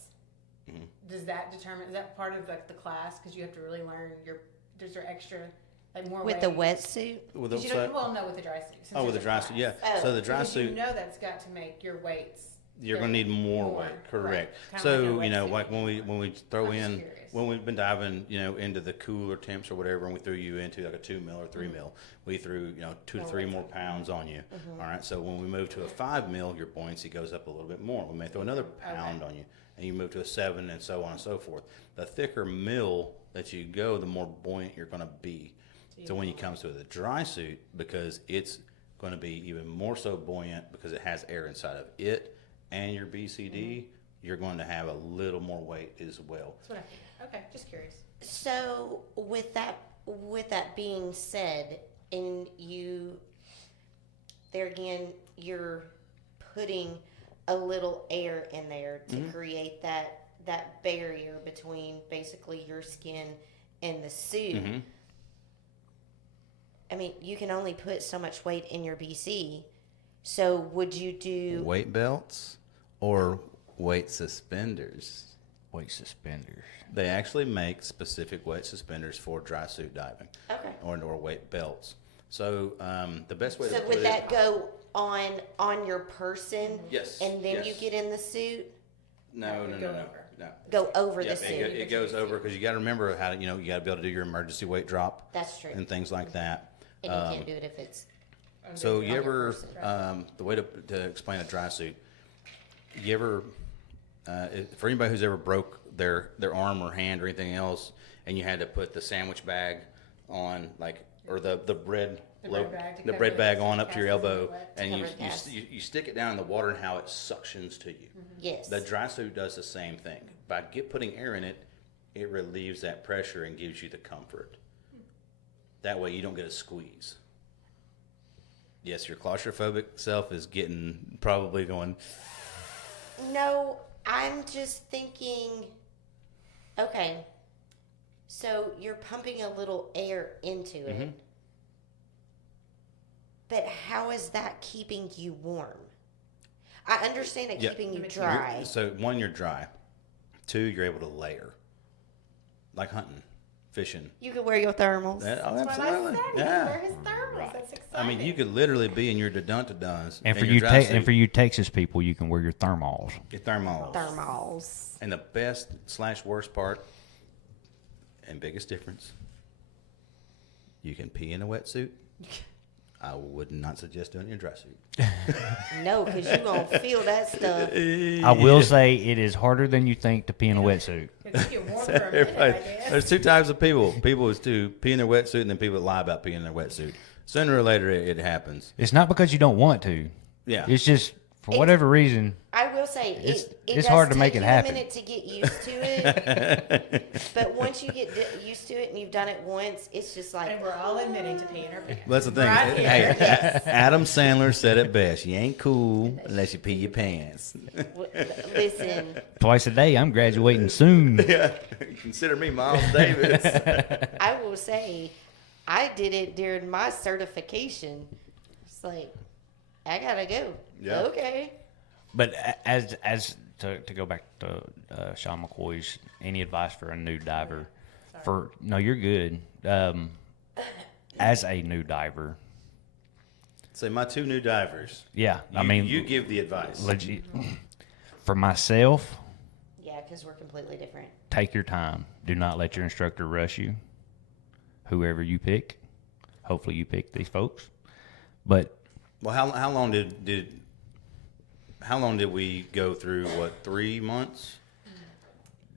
Mhm. Does that determine? Is that part of like the class? Because you have to really learn your. Is there extra like more With the weight? wetsuit? With 'Cause you don't, well, no, with the dry suit. since with the there's a dry class. suit, yeah. Oh. So the dry Because suit, you know that's got to make your weights. you're going to need more weight. Correct. Kinda So like a you know, wetsuit. like when we throw I'm just in curious. when we've been diving, into the cooler temps or whatever, and we threw you into like a 2 mil or 3 mil, we threw 2 to More 3 weight. more pounds on you. All right. So when we move to a 5 mil, your buoyancy goes up a little bit more. We may throw another pound on you, and you move to a 7, and so on and so forth. The thicker mill that you go, the more buoyant you're going to be. So when it comes to the dry suit, because it's going to be even more so buoyant because it has air inside of it and your BCD, you're going to have a little more weight as well. That's what I think. Okay, just curious. So with that being said, and there again, you're putting a little air in there to create that barrier between basically your skin and the suit. I mean, you can only put so much weight in your BC. So would you do Weight belts or weight suspenders? Weight suspenders. They actually make specific weight suspenders for dry suit diving. Okay. Or weight belts. So the best way So to put would it, that go on your person? Yes, And then you yes. get in the suit? no. Go over Yeah, the suit. it goes over because you got to remember how to, you got to be able to do your emergency weight drop. That's true. And things like that. And you can't do it if it's So you your ever, person, right? the way to explain a dry suit, you ever, for anybody who's ever broke their arm or hand or anything else, and you had to put the sandwich bag on, like, or the bread, The bread bag to the cover bread the bag on up to your cast elbow, wet. and cover the cast. you stick it down in the water and how it suctions to you. yes. The dry suit does the same thing. By putting air in it, it relieves that pressure and gives you the comfort. That way you don't get a squeeze. Yes, your claustrophobic self is probably going, No, I'm just thinking, okay, so you're pumping a little air into it, but how is that keeping you warm? I understand it Yeah. keeping you You're- dry. so one, you're dry. Two, you're able to layer. Like hunting, fishing. You can wear your thermals. Oh, That's what I said. He can wear his thermals. That's exciting. I mean, you could literally be in your dun-to-duns. And for in your you, dry suit, and for you Texas people, you can wear your thermals. your thermals. Thermals. And the best / worst part and biggest difference, you can pee in a wetsuit. I would not suggest doing it in a dry suit. No, because you're going to feel that stuff. I will say it is harder than you think to pee in a wetsuit. Because you get warm for a minute, I guess. There's two types of people. People who pee in their wetsuit and then people that lie about peeing in their wetsuit. Sooner or later, it happens. It's not because you don't want to. Yeah. It's just for whatever reason. I will say It's- it it's does hard to make take it you happen. a minute to get used to it. But once you get used to it and you've done it once, it's just like, And we're all admitting to peeing our pants. That's the thing. Right here. Hey, Yes. Adam Sandler said it best. You ain't cool unless you pee your pants. listen, Twice a day, I'm graduating soon. Yeah. Consider me Miles Davis. I will say, I did it during my certification. It's like, I gotta go. Yeah. Okay. But as to go back to Sean McCoy's, any advice for a new diver? No, you're good. As a new diver, Say my two new divers. yeah, You give the advice. legit. For myself, Yeah, because we're completely different. take your time. Do not let your instructor rush you. Whoever you pick, hopefully you pick these folks. But Well, how long did we go through? What, 3 months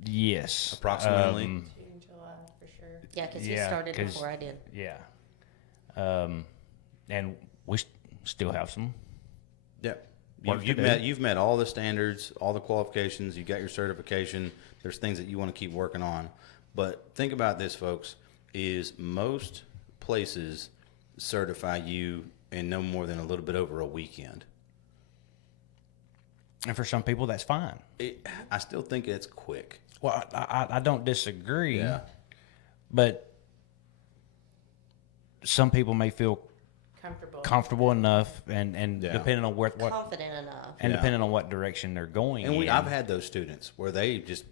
yes, approximately? June, July, for sure. Yeah, because he Yeah, started 'cause- before I did. Yeah. And we still have some. Yeah. Work to You've do. you've met all the standards, all the qualifications. You got your certification. There's things that you want to keep working on. But think about this, folks, is most places certify you in no more than a little bit over a weekend. And for some people, that's fine. I still think it's quick. Well, I don't disagree. Yeah. But some people may feel comfortable enough, and Yeah. depending on what Confident enough. and Yeah. depending on what direction they're going. And in. I've had those students where they just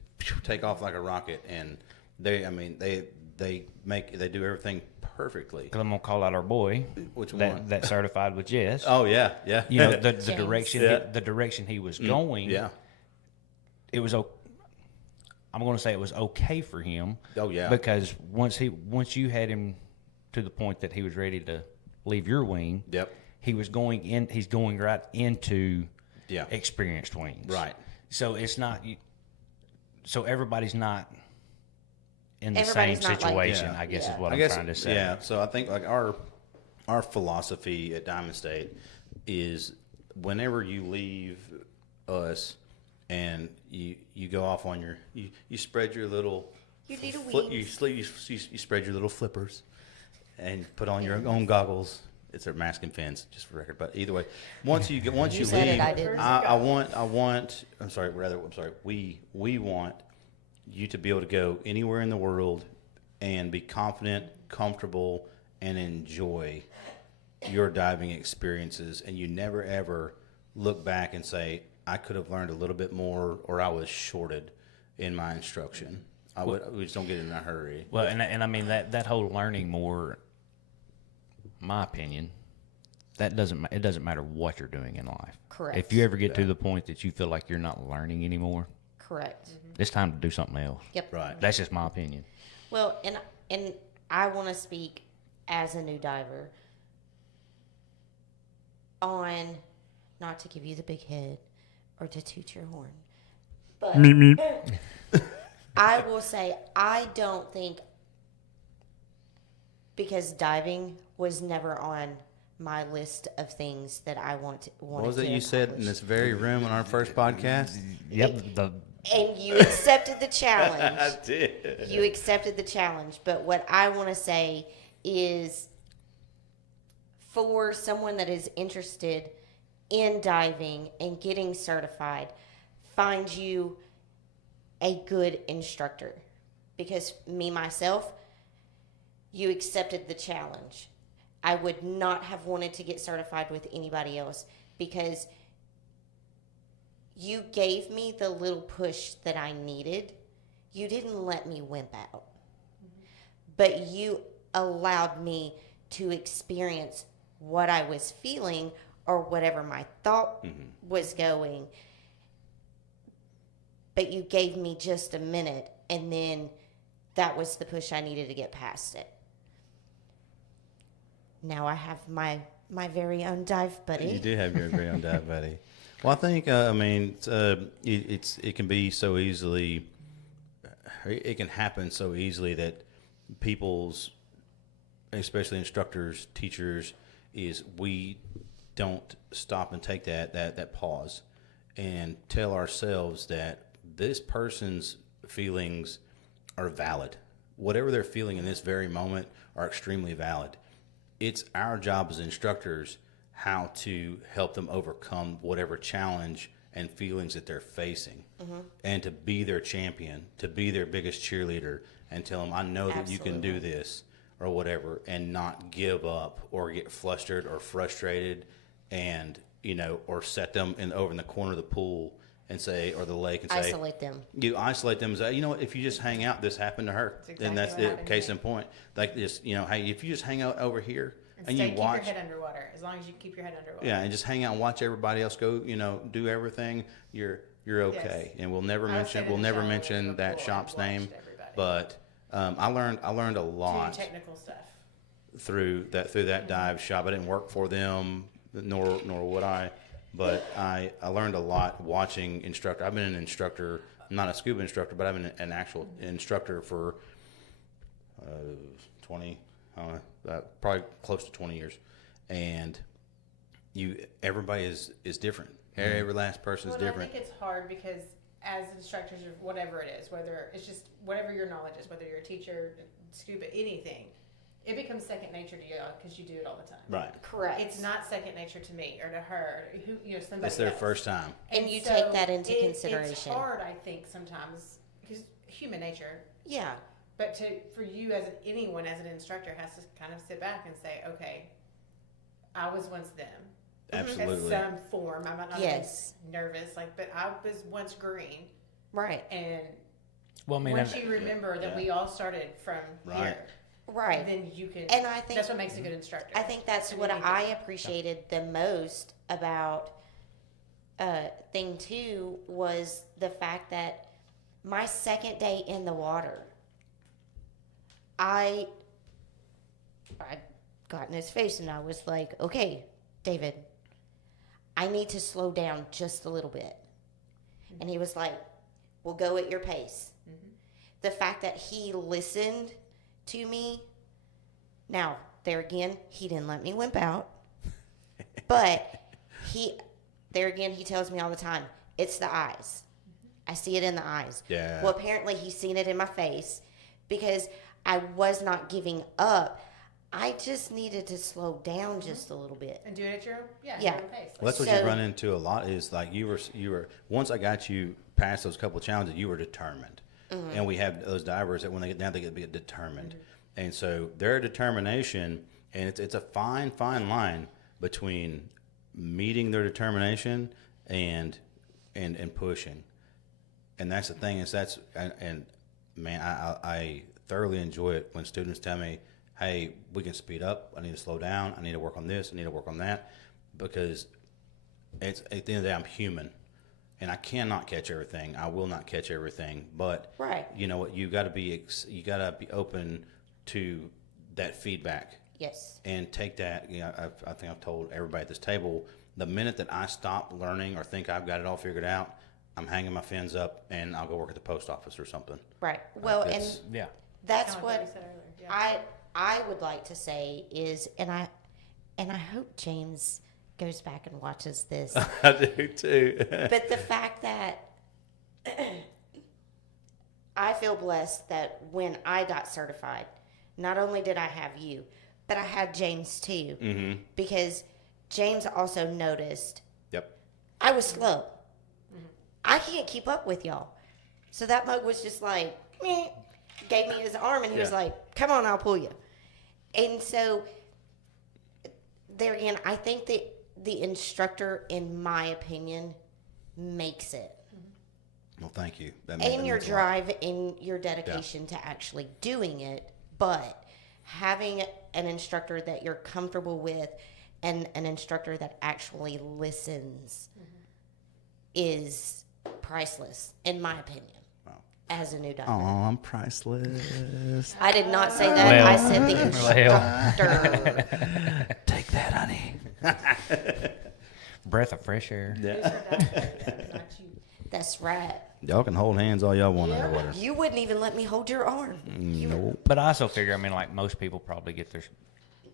take off like a rocket, and they do everything perfectly. 'Cause I'm gonna call out our boy Which that one? that certified with Jess. Oh yeah, yeah. You know the James. direction Yeah. the direction he was going. yeah. It was. I'm going to say it was okay for him. Oh, yeah. Because once you had him to the point that he was ready to leave your wing. Yep. He's going right into Yeah. experienced wings. Right. So it's not. So everybody's not in the Everybody's same not like- situation. Yeah. I guess Yeah. is what I I'm guess, trying to say. yeah. So I think like our philosophy at Diamond State is whenever you leave us and you go off on you spread your little You need a flip, wings. you spread your little flippers and put on your own goggles It's a mask and fins, just for record. But either way, once you said leave, it, I didn't. We want you to be able to go anywhere in the world and be confident, comfortable, and enjoy your diving experiences. And you never ever look back and say, I could have learned a little bit more, or I was shorted in my instruction. We just don't get in a hurry. Well, and I mean that whole learning more, my opinion, it doesn't matter what you're doing in life. Correct. If you ever get to the point that you feel like you're not learning anymore, Correct. it's time to do something else. Yep. Right. That's just my opinion. Well, and I want to speak as a new diver on, not to give you the big head or to toot your horn, but I will say I don't think, because diving was never on my list of things that I wanted What was to it you said in accomplish. this very room on our first podcast? Yep. And you accepted the challenge. I did. You accepted the challenge. But what I want to say is, for someone that is interested in diving and getting certified, find you a good instructor. Because me, myself, you accepted the challenge. I would not have wanted to get certified with anybody else, because you gave me the little push that I needed. You didn't let me wimp out, but you allowed me to experience what I was feeling or whatever my thought was going. But you gave me just a minute, and then that was the push I needed to get past it. Now I have my very own dive buddy. You do have your very own dive buddy. Well, I think it can be so easily. It can happen so easily that people's, especially instructors, teachers, is we don't stop and take that pause and tell ourselves that this person's feelings are valid. Whatever they're feeling in this very moment are extremely valid. It's our job as instructors how to help them overcome whatever challenge and feelings that they're facing, and to be their champion, to be their biggest cheerleader, and tell them, I know that you can do this, or whatever, and not give up or get flustered or frustrated, and or set them over in the corner of the pool and say, or the lake, and say, Isolate them. You isolate them and say, what, if you just hang out, this happened to her. That's exactly And that's what the happened case to in me. point. Like this, hey, if you just hang out over here and Stay, you watch. keep your head underwater. As long as you keep your head underwater. Yeah, and just hang out and watch everybody else go, do everything, you're okay. Yes. And we'll never I was sitting in the shower mention with that the pool shop's and name. watched everybody. But I learned a lot Doing technical stuff. through that dive shop. I didn't work for them, nor would I, but I learned a lot watching instructor. I've been an instructor, not a scuba instructor, but I've been an actual instructor for 20, probably close to 20 years, and everybody is different. Every last person is Well, different. I think it's hard because as instructors or whatever it is, whether it's just whatever your knowledge is, whether you're a teacher, scuba, anything, it becomes second nature to you because you do it all the time. Right. Correct. It's not second nature to me or to her, or somebody It's their else. first time. And you take that into It's consideration. hard, I think, sometimes because human nature. Yeah. But for you as anyone as an instructor has to kind of sit back and say, okay, I was once them. Absolutely. In some form. I'm not Yes. nervous, but I was once green. Right. And Well, I mean, once you remember that we all started from Right. here, Right. then you can. And I think that's what makes a good instructor. I think that's And what anything. I appreciated the most about thing 2 was the fact that my second day in the water, I got in his face and I was like, okay, David, I need to slow down just a little bit. And he was like, we'll go at your pace. The fact that he listened to me, now, there again, he didn't let me wimp out. But he tells me all the time, it's the eyes. I see it in the eyes. Yeah. Well, apparently he's seen it in my face because I was not giving up. I just needed to slow down just a little bit. And do it at your Yeah. your own pace. Well, that's what So- you run into a lot is like you were once I got you past those couple of challenges, you were determined. And we have those divers that when they get down, they get determined. And so their determination, and it's a fine line between meeting their determination and pushing. And that's the thing is and man, I thoroughly enjoy it when students tell me, hey, we can speed up. I need to slow down. I need to work on this. I need to work on that. Because it's at the end of the day, I'm human. And I cannot catch everything. I will not catch everything. But Right. you know what? You got to be open to that feedback Yes. and take that. You know, I think I've told everybody at this table, the minute that I stop learning or think I've got it all figured out, I'm hanging my fins up and I'll go work at the post office or something. Right. Well, and That's- Yeah. that's Kinda like what we said earlier. Yeah. I would like to say is, and I hope James goes back and watches this. I do too. But the fact that I feel blessed that when I got certified, not only did I have you, but I had James too. Mm-hmm. Because James also noticed Yep. I was slow. I can't keep up with y'all. So that mug was just like, meh, gave me his arm and he was Yeah. like, come on, I'll pull you. And so there again, I think that the instructor, in my opinion, makes it. Well, thank you. That And your means a lot. drive and your dedication to actually doing it. But having an instructor that you're comfortable with and an instructor that actually listens is priceless, in my opinion, as a new diver. Oh, I'm priceless. I did not say that. I said the Well. instructor. Take that, honey. Breath of fresh air. Who's her dad? Not you. That's right. Y'all can hold hands all y'all want underwater. You wouldn't even let me hold your arm. Nope. But I also figure, I mean, like most people probably get their,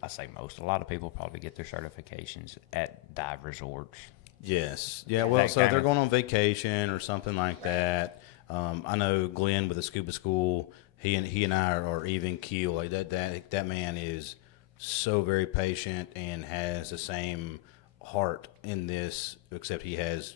I say most, a lot of people probably get their certifications at dive resorts. Yes. Yeah. Well, That so kind they're of- going on vacation or something like that. I know Glenn with the scuba school. He and I are even keel. Like that man is so very patient and has the same heart in this, except he has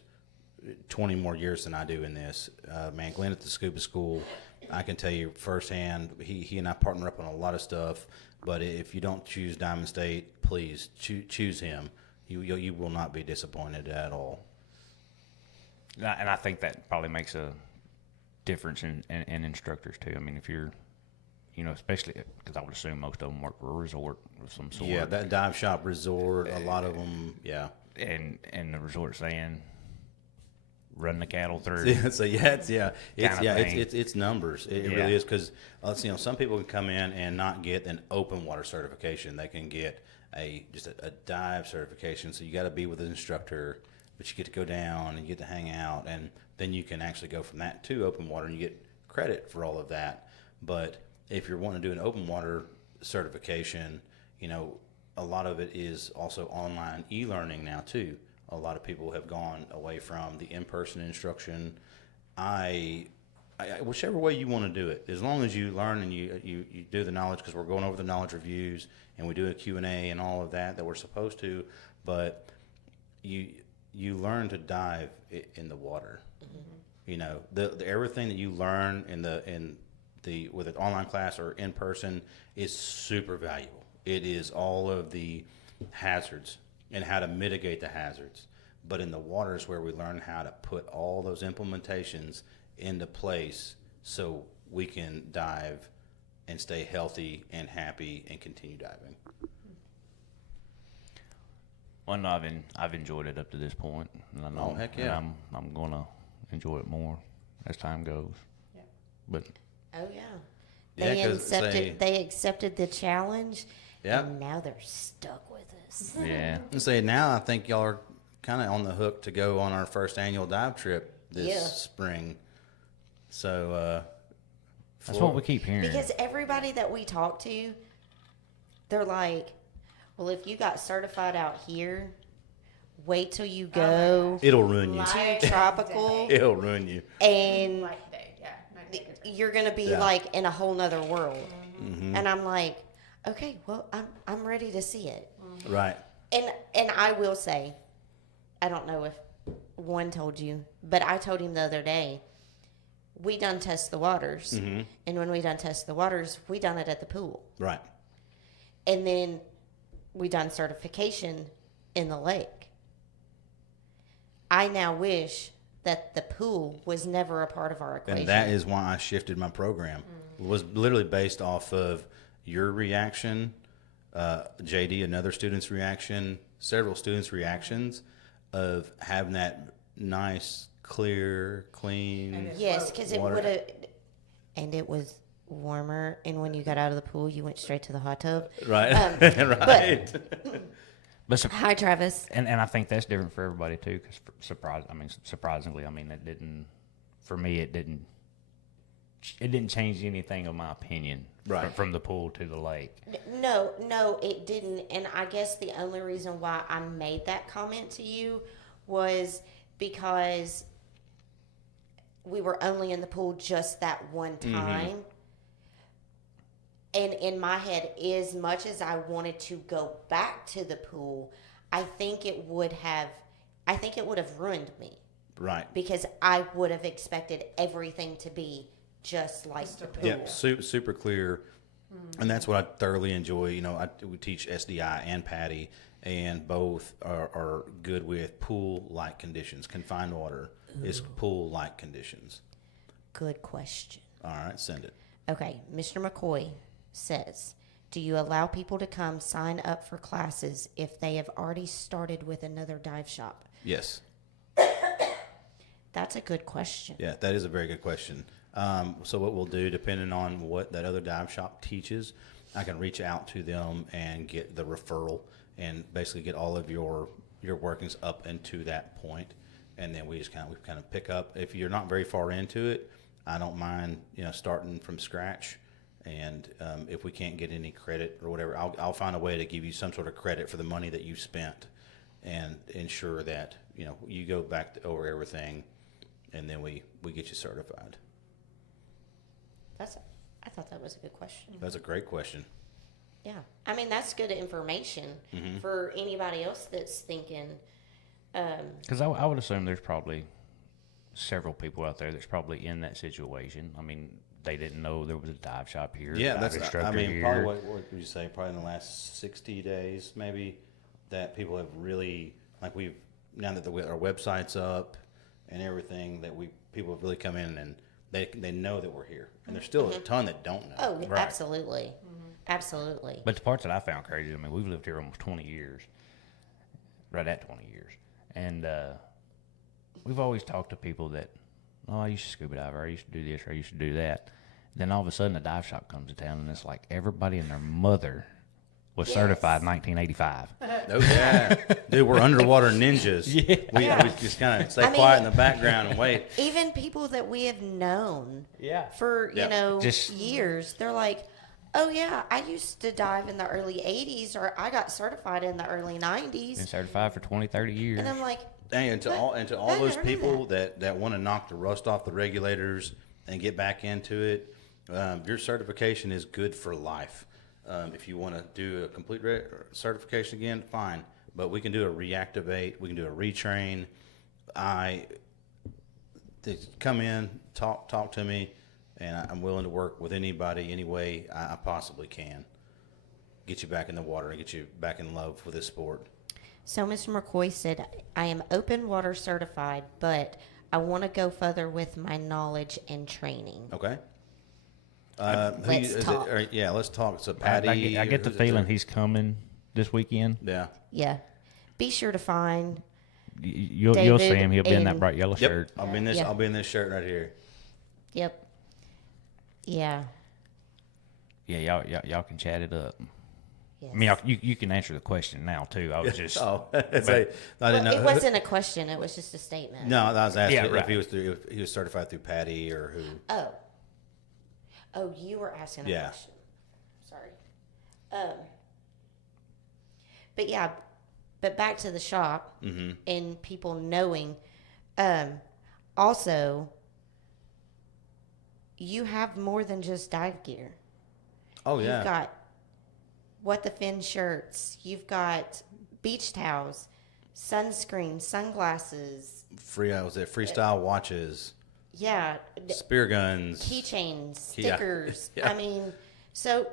20 more years than I do in this. Man, Glenn at the scuba school, I can tell you firsthand. He and I partner up on a lot of stuff. But if you don't choose Diamond State, please choose him. You will not be disappointed at all. And I think that probably makes a difference in instructors too. I mean, if you're, you know, especially because I would assume most of them work for a resort of some sort. Yeah, that dive shop resort, a lot of them, yeah. And the resort saying, run the cattle through. It's numbers. It Yeah. really is because some people can come in and not get an open water certification. They can get just a dive certification. So you got to be with an instructor, but you get to go down and you get to hang out, and then you can actually go from that to open water and you get credit for all of that. But if you're wanting to do an open water certification, you know, a lot of it is also online e-learning now too. A lot of people have gone away from the in-person instruction. Whichever way you want to do it, as long as you learn and you do the knowledge, because we're going over the knowledge reviews and we do a Q&A and all of that we're supposed to, but you learn to dive in the water. Mm-hmm. You know, the everything that you learn with an online class or in person is super valuable. It is all of the hazards and how to mitigate the hazards. But in the water is where we learn how to put all those implementations into place so we can dive and stay healthy and happy and continue diving. Well, no, I've enjoyed it up to this point, and I know, Oh, heck yeah. and I'm gonna enjoy it more as time goes. Yeah. But Oh yeah. Yeah, They 'cause they accepted the challenge. Yeah. And now they're stuck with us. yeah, And say now I think y'all are kind of on the hook to go on our first annual dive trip this Yeah. spring. So that's what we keep hearing. Because everybody that we talk to, they're like, well, if you got certified out here, wait till you go it'll ruin you. to tropical It'll ruin you. and Night day, yeah. Night day difference. you're going to be Yeah. like in a whole nother world. Mm-hmm. And I'm like, Okay, well, I'm ready to see it. Right. And I will say, I don't know if one told you, but I told him the other day, we done test the waters. Mm-hmm. And when we done test the waters, we done it at the pool. Right. And then we done certification in the lake. I now wish that the pool was never a part of our equation. And that is why I shifted my program. It was literally based off of your reaction, JD, another student's reaction, several students' reactions of having that nice, clear, clean. Yes, because it water. would have, and it was warmer. And when you got out of the pool, you went straight to the hot tub. Right. Right. But Hi, Travis. and I think that's different for everybody too. Because surprisingly, it didn't. For me, it didn't. It didn't change anything of my opinion Right. from the pool to the lake. No, it didn't. And I guess the only reason why I made that comment to you was because we were only in the pool just that one time. And in my head, as much as I wanted to go back to the pool, I think it would have ruined me Right. because I would have expected everything to be just like the pool. Yep, super clear, and that's what I thoroughly enjoy. You know, we teach SDI and Patty, and both are good with pool-like conditions. Confined water is pool-like conditions. Good question. All right, send it. Okay, Mr. McCoy says, do you allow people to come sign up for classes if they have already started with another dive shop? Yes. That's a good question. Yeah, that is a very good question. So what we'll do, depending on what that other dive shop teaches, I can reach out to them and get the referral and basically get all of your workings up into that point, and then we kind of pick up. If you're not very far into it, I don't mind starting from scratch, and if we can't get any credit or whatever, I'll find a way to give you some sort of credit for the money that you spent, and ensure that you go back over everything, and then we get you certified. I thought that was a good question. That's a great question. Yeah. I mean, that's good information for anybody else that's thinking. Because I would assume there's probably several people out there that's probably in that situation. I mean, they didn't know there was a dive shop here. Yeah, dive that's. instructor here. Probably what would you say? Probably in the last 60 days, maybe, that people have really now that our website's up and everything, that people have really come in and they know that we're here, and there's still a ton that don't know. Oh, Right. absolutely. Absolutely. But the parts that I found crazy, I mean, we've lived here almost 20 years, right at 20 years. And we've always talked to people that, I used to scuba dive, or I used to do this, or I used to do that. Then all of a sudden a dive shop comes to town, and it's like everybody and their mother was certified in 1985. Oh, yeah. Dude, we're underwater ninjas. Yeah. We just kind of stay quiet in the background and wait. Even people that we have known for, Just- years, they're like, oh, yeah, I used to dive in the early 80s, or I got certified in the early 90s. Been certified for 20, 30 years. And I'm like, And to all I those never knew people that want to knock the rust off the regulators and get back into it, your certification is good for life. If you want to do a complete certification again, fine. But we can do a reactivate. We can do a retrain. They come in, talk to me, and I'm willing to work with anybody any way I possibly can. Get you back in the water and get you back in love with this sport. so Mr. McCoy said, I am open water certified, but I want to go further with my knowledge and training. Okay. Let's talk. Let's talk. So Patty, I get the feeling he's coming this weekend. Yeah. Yeah. Be sure to find. You'll see David him. He'll be in that and- bright yellow Yep. shirt. I'll be in this. Yeah. I'll be in this shirt right here. Yep. Yeah. Yeah, y'all can chat it up. Yes. I mean, you can answer the question now too. I was just Oh, I didn't Well, know. it wasn't a question. It was just a statement. No, I was asking Yeah, if right. he was certified through Patty or who. Oh, you were asking a Yeah. question. Sorry. But yeah, but back to the shop and people knowing. Also, you have more than just dive gear. Oh yeah. What the Fin shirts. You've got beach towels, sunscreen, sunglasses. Freestyle watches, Yeah, spear guns, keychains, Yeah. stickers. Yeah. I mean, so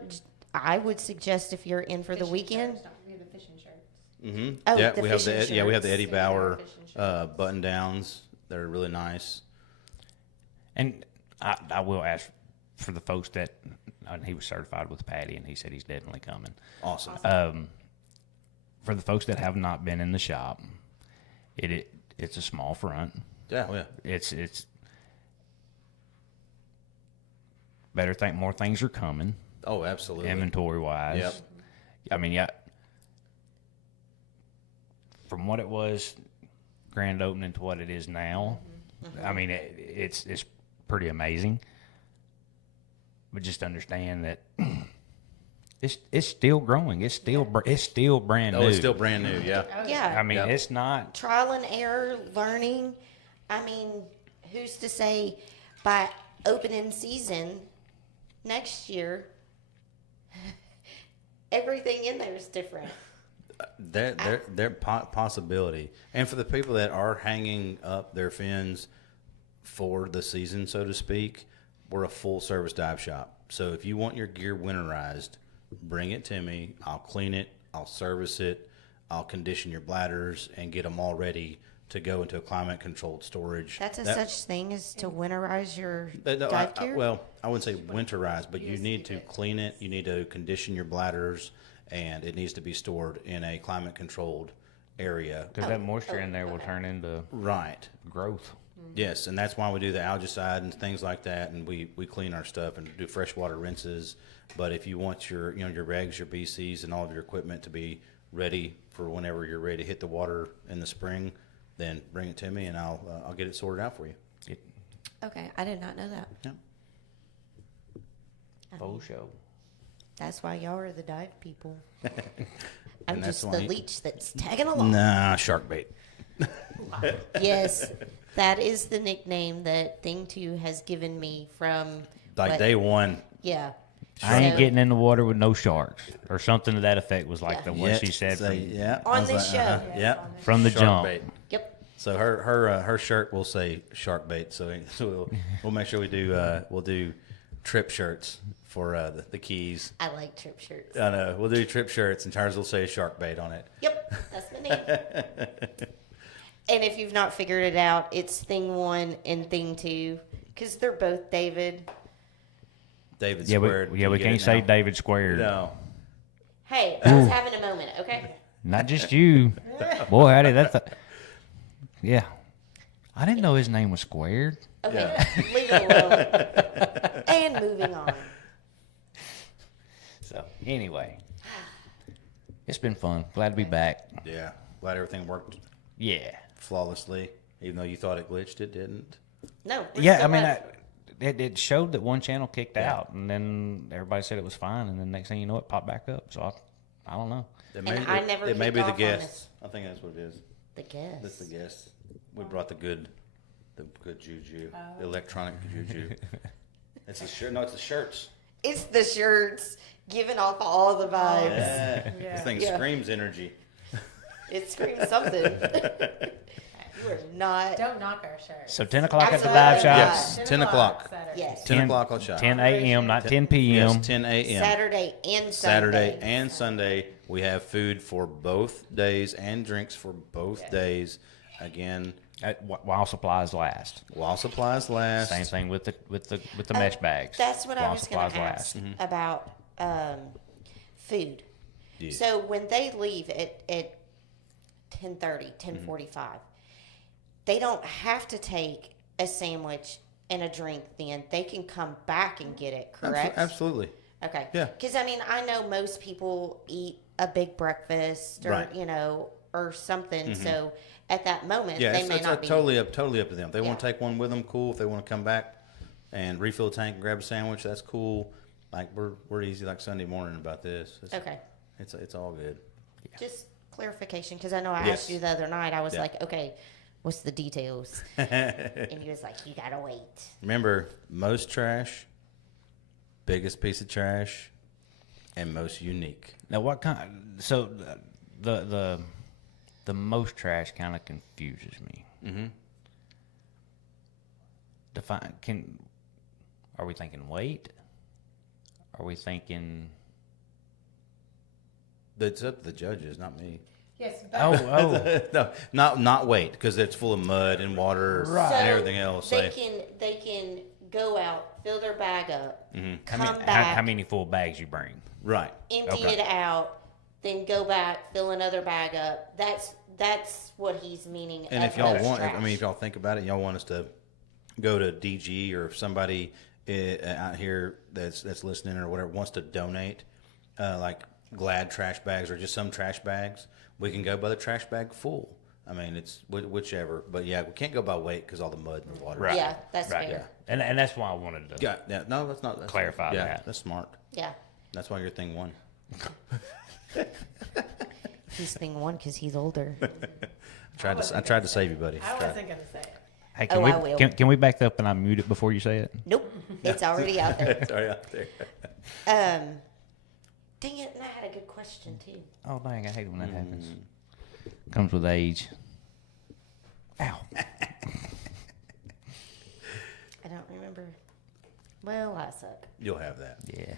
I would suggest if you're in for the Fishing weekend. shirts, don't forget the fishing shirts. Mm-hmm. Oh, yeah, the we have the fishing we have the shirts. Eddie Bauer Fishing shirts. button downs. They're really nice. And I will ask for the folks that he was certified with Patty, and he said he's definitely coming. Awesome. For the folks that have not been in the shop, it's a small front. Yeah, yeah. It's better think more things are coming Oh, absolutely. inventory wise. Yep. I mean, yeah. From what it was grand opening to what it is now, I mean it's pretty amazing. But just understand that it's still growing. It's still brand Oh, new. it's still brand new. Yeah. Yeah. I mean, Yep. it's not. Trial and error, learning. I mean, who's to say by opening season next year, everything in there is different. Their possibility, and for the people that are hanging up their fins for the season, so to speak, we're a full service dive shop. So if you want your gear winterized, bring it to me. I'll clean it. I'll service it. I'll condition your bladders and get them all ready to go into a climate controlled storage. That's a such thing as to winterize your No, dive gear. well, I wouldn't say winterized, but you need to clean it. You need to condition your bladders, and it needs to be stored in a climate controlled area. Because that moisture in there will turn into Right. growth. Yes, and that's why we do the algicide and things like that, and we clean our stuff and do freshwater rinses. But if you want your your regs, your BCs, and all of your equipment to be ready for whenever you're ready to hit the water in the spring, then bring it to me, and I'll get it sorted out for you. Okay, I did not know that. Yeah. Full show. That's why y'all are the dive people. I'm And that's just why the he- leech that's tagging along. Nah, shark bait. Yes, that is the nickname that Thing 2 has given me from Like what- day one. Yeah. I ain't So, getting in the water with no sharks, or something to that effect was like Yeah. the one she said say, from, yeah. On I was this show. Yeah. from the Shark jump. bait. Yep. So her shirt will say shark bait. So we'll make sure we'll do trip shirts for the keys. I like trip shirts. I know we'll do trip shirts, and ours will say shark bait on it. Yep, that's my name. And if you've not figured it out, it's Thing 1 and Thing 2 because they're both David. David Yeah, squared. we Can you can't get it say now? David squared. No. Hey, I was having a moment, okay? Not just you. Boy, howdy, yeah. I didn't know his name was squared. Okay, leave it alone. And moving on. So anyway, it's been fun. Glad to be back. Yeah. Glad everything worked Yeah. flawlessly, even though you thought it glitched. It didn't. No. we're Yeah, still I mean, live. it showed that one channel kicked Yeah. out, and then everybody said it was fine, and then next thing you know, it popped back up. So I don't know. I never It may kicked be off the on guests. I think that's what it is. The guess. That's the guests. We brought the good juju, the electronic juju. It's the shirt. No, it's the shirts. It's the shirts giving off all the vibes. Yeah. Yeah. This thing Yeah. screams energy. It screams something. You are not. Don't knock our shirts. So 10 o'clock at the Absolutely dive shop. Yes. 10 o'clock. Saturday. Yes. 10 o'clock on shop. 10 a.m., not 10 p.m. Yes, 10 a.m. Saturday and Sunday. Saturday and Sunday. We have food for both days and drinks for both days. Again, While supplies last. while supplies last. Same thing with the mesh bags. That's what I While was going supplies to ask Mm-hmm. about food. Yeah. So when they leave at 10:30, 10:45, they don't have to take a sandwich and a drink then. They can come back and get it, correct? Absolutely. Okay. Yeah. Because, I mean, I know most people eat a big breakfast or, Right. or something. So at that moment, Yeah, they it's, may it's not be. totally up to them. If they want Yeah. to take one with them, cool. If they want to come back and refill the tank and grab a sandwich, that's cool. Like we're easy like Sunday morning about this. Okay. It's all good. Just clarification, because I know I Yes. asked you the other night. I was Yeah. like, okay, what's the details? And you was like, you gotta wait. Remember, most trash, biggest piece of trash, and most unique. Now, what kind? So the most trash kind of confuses me. Mm-hmm. Define. Are we thinking weight? Are we thinking? It's up to the judges, not me. Yes. Oh. No, not weight, because it's full of mud and water and everything else. They can go out, fill their bag up, come How back, many full bags you bring? Right. empty Okay. it out, then go back, fill another bag up. That's what he's meaning. And of if y'all most want, trash. if y'all think about it, y'all want us to go to DG, or if somebody out here that's listening or whatever wants to donate, like Glad trash bags or just some trash bags, we can go by the trash bag full. I mean, it's whichever. But yeah, we can't go by weight because all the mud and the water. Right. Yeah, that's Right. fair. And that's why I wanted to. Yeah. No, that's not. Clarify yeah, that. That's smart. Yeah, That's why your thing won. he's thing one because he's older. I tried to save you, buddy. I wasn't going to say it. Hey, Oh, I will. Can we back up and I mute it before you say it? Nope, it's already out there. Sorry, out there. Dang it, and I had a good question too. Oh dang! I hate when that happens. Comes with age. Ow. I don't remember. Well, I suck You'll have that. Yeah.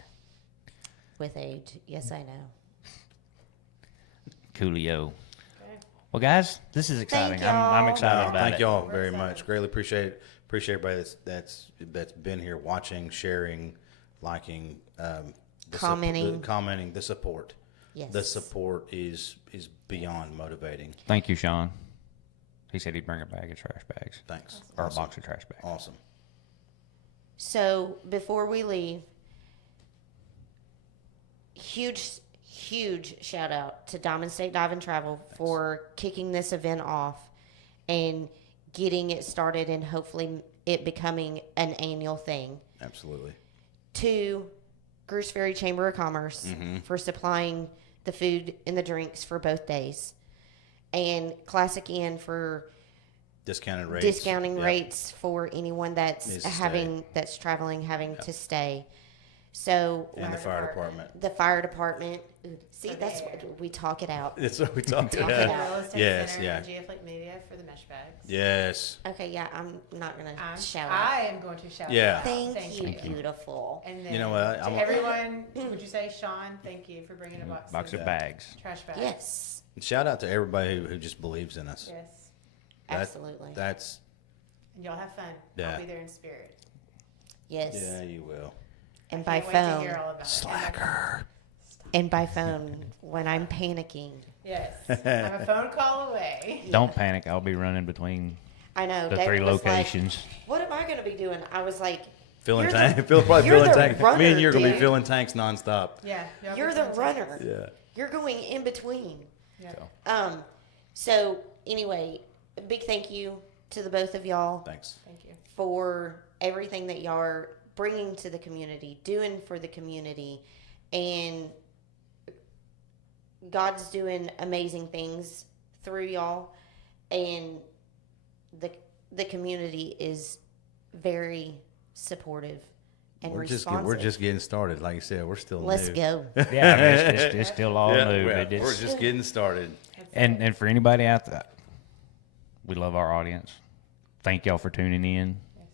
with age. Yes, I know. Coolio. Okay. Well, guys, this is exciting. I'm y'all. excited about Thank it. y'all We're very excited. much. Greatly appreciate everybody that's been here watching, sharing, liking, Commenting. the support. Yes. The support is beyond motivating. Thank you, Sean. He said he'd bring a bag of trash bags Thanks. or Awesome. a box of trash bags. Awesome. So before we leave, huge shout out to Diamond State Dive and Travel for kicking this event off and getting it started and hopefully it becoming an annual thing. Absolutely. To Goose Ferry Chamber of Commerce for supplying the food and the drinks for both days. And Classic Inn for Discounting rates. discounting Yep. rates for anyone that's Needs to that's traveling, having to stay. So And the fire department. the fire department, see, For that's the what we talk it out. That's what we talked Talk about. it The out. Real Estate Yes, Center yeah. and GF Lake Media for the mesh bags. Yes. Okay, yeah, I'm not gonna shout I out. am going to shout Yeah. out. Thank you, you. beautiful. And then You know what? to everyone, would you say, Sean, thank you for bringing a Box of Yeah. bags. trash bags. Yes, Shout out to everybody who just believes in us. Yes. That- absolutely. That's And y'all have fun. Yeah. I'll be there in spirit. Yes, yeah, you will. and I by can't wait to hear phone, all about it. Slacker. and by phone when I'm panicking. Yes. I'm a phone call away. Don't panic. I'll be running between I know. the David three was like, locations. what am I gonna be doing? I was like, Filling You're tank. the- Probably you're filling the tank. Me runner, and you're gonna be dude. filling tanks nonstop. Yeah. y'all you're be the fantastic. runner. Yeah. You're going in between. Yeah. So anyway, a big thank you to the both of y'all Thanks. Thank you. for everything that y'all are bringing to the community, doing for the community, and God's doing amazing things through y'all, and the community is very supportive and responsive. We're just getting started. Like you said, we're still Let's new. go. Yeah, I mean, it's still all Yeah, new. yeah, But it's, we're just getting started. and for anybody out there, we love our audience. Thank y'all for tuning in. Yes.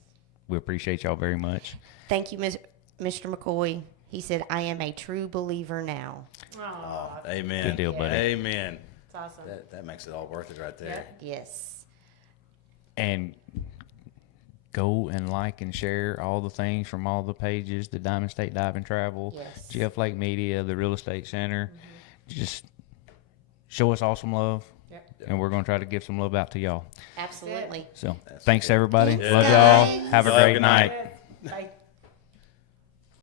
We appreciate y'all very much. Thank you, Mr. McCoy. He said, "I am a true believer now." Aw, Amen. Good deal, buddy. Amen. it's awesome. That makes it all worth it right there. Yes. And go and like and share all the things from all the pages, the Diamond State Dive and Travel, Yes. GF Lake Media, the Real Estate Center. Just show us all some love, Yep. and we're going to try to give some love out to y'all. Absolutely. So That's thanks, good. everybody. Thanks, Love guys. y'all. Have a Love, great good night. night. Bye.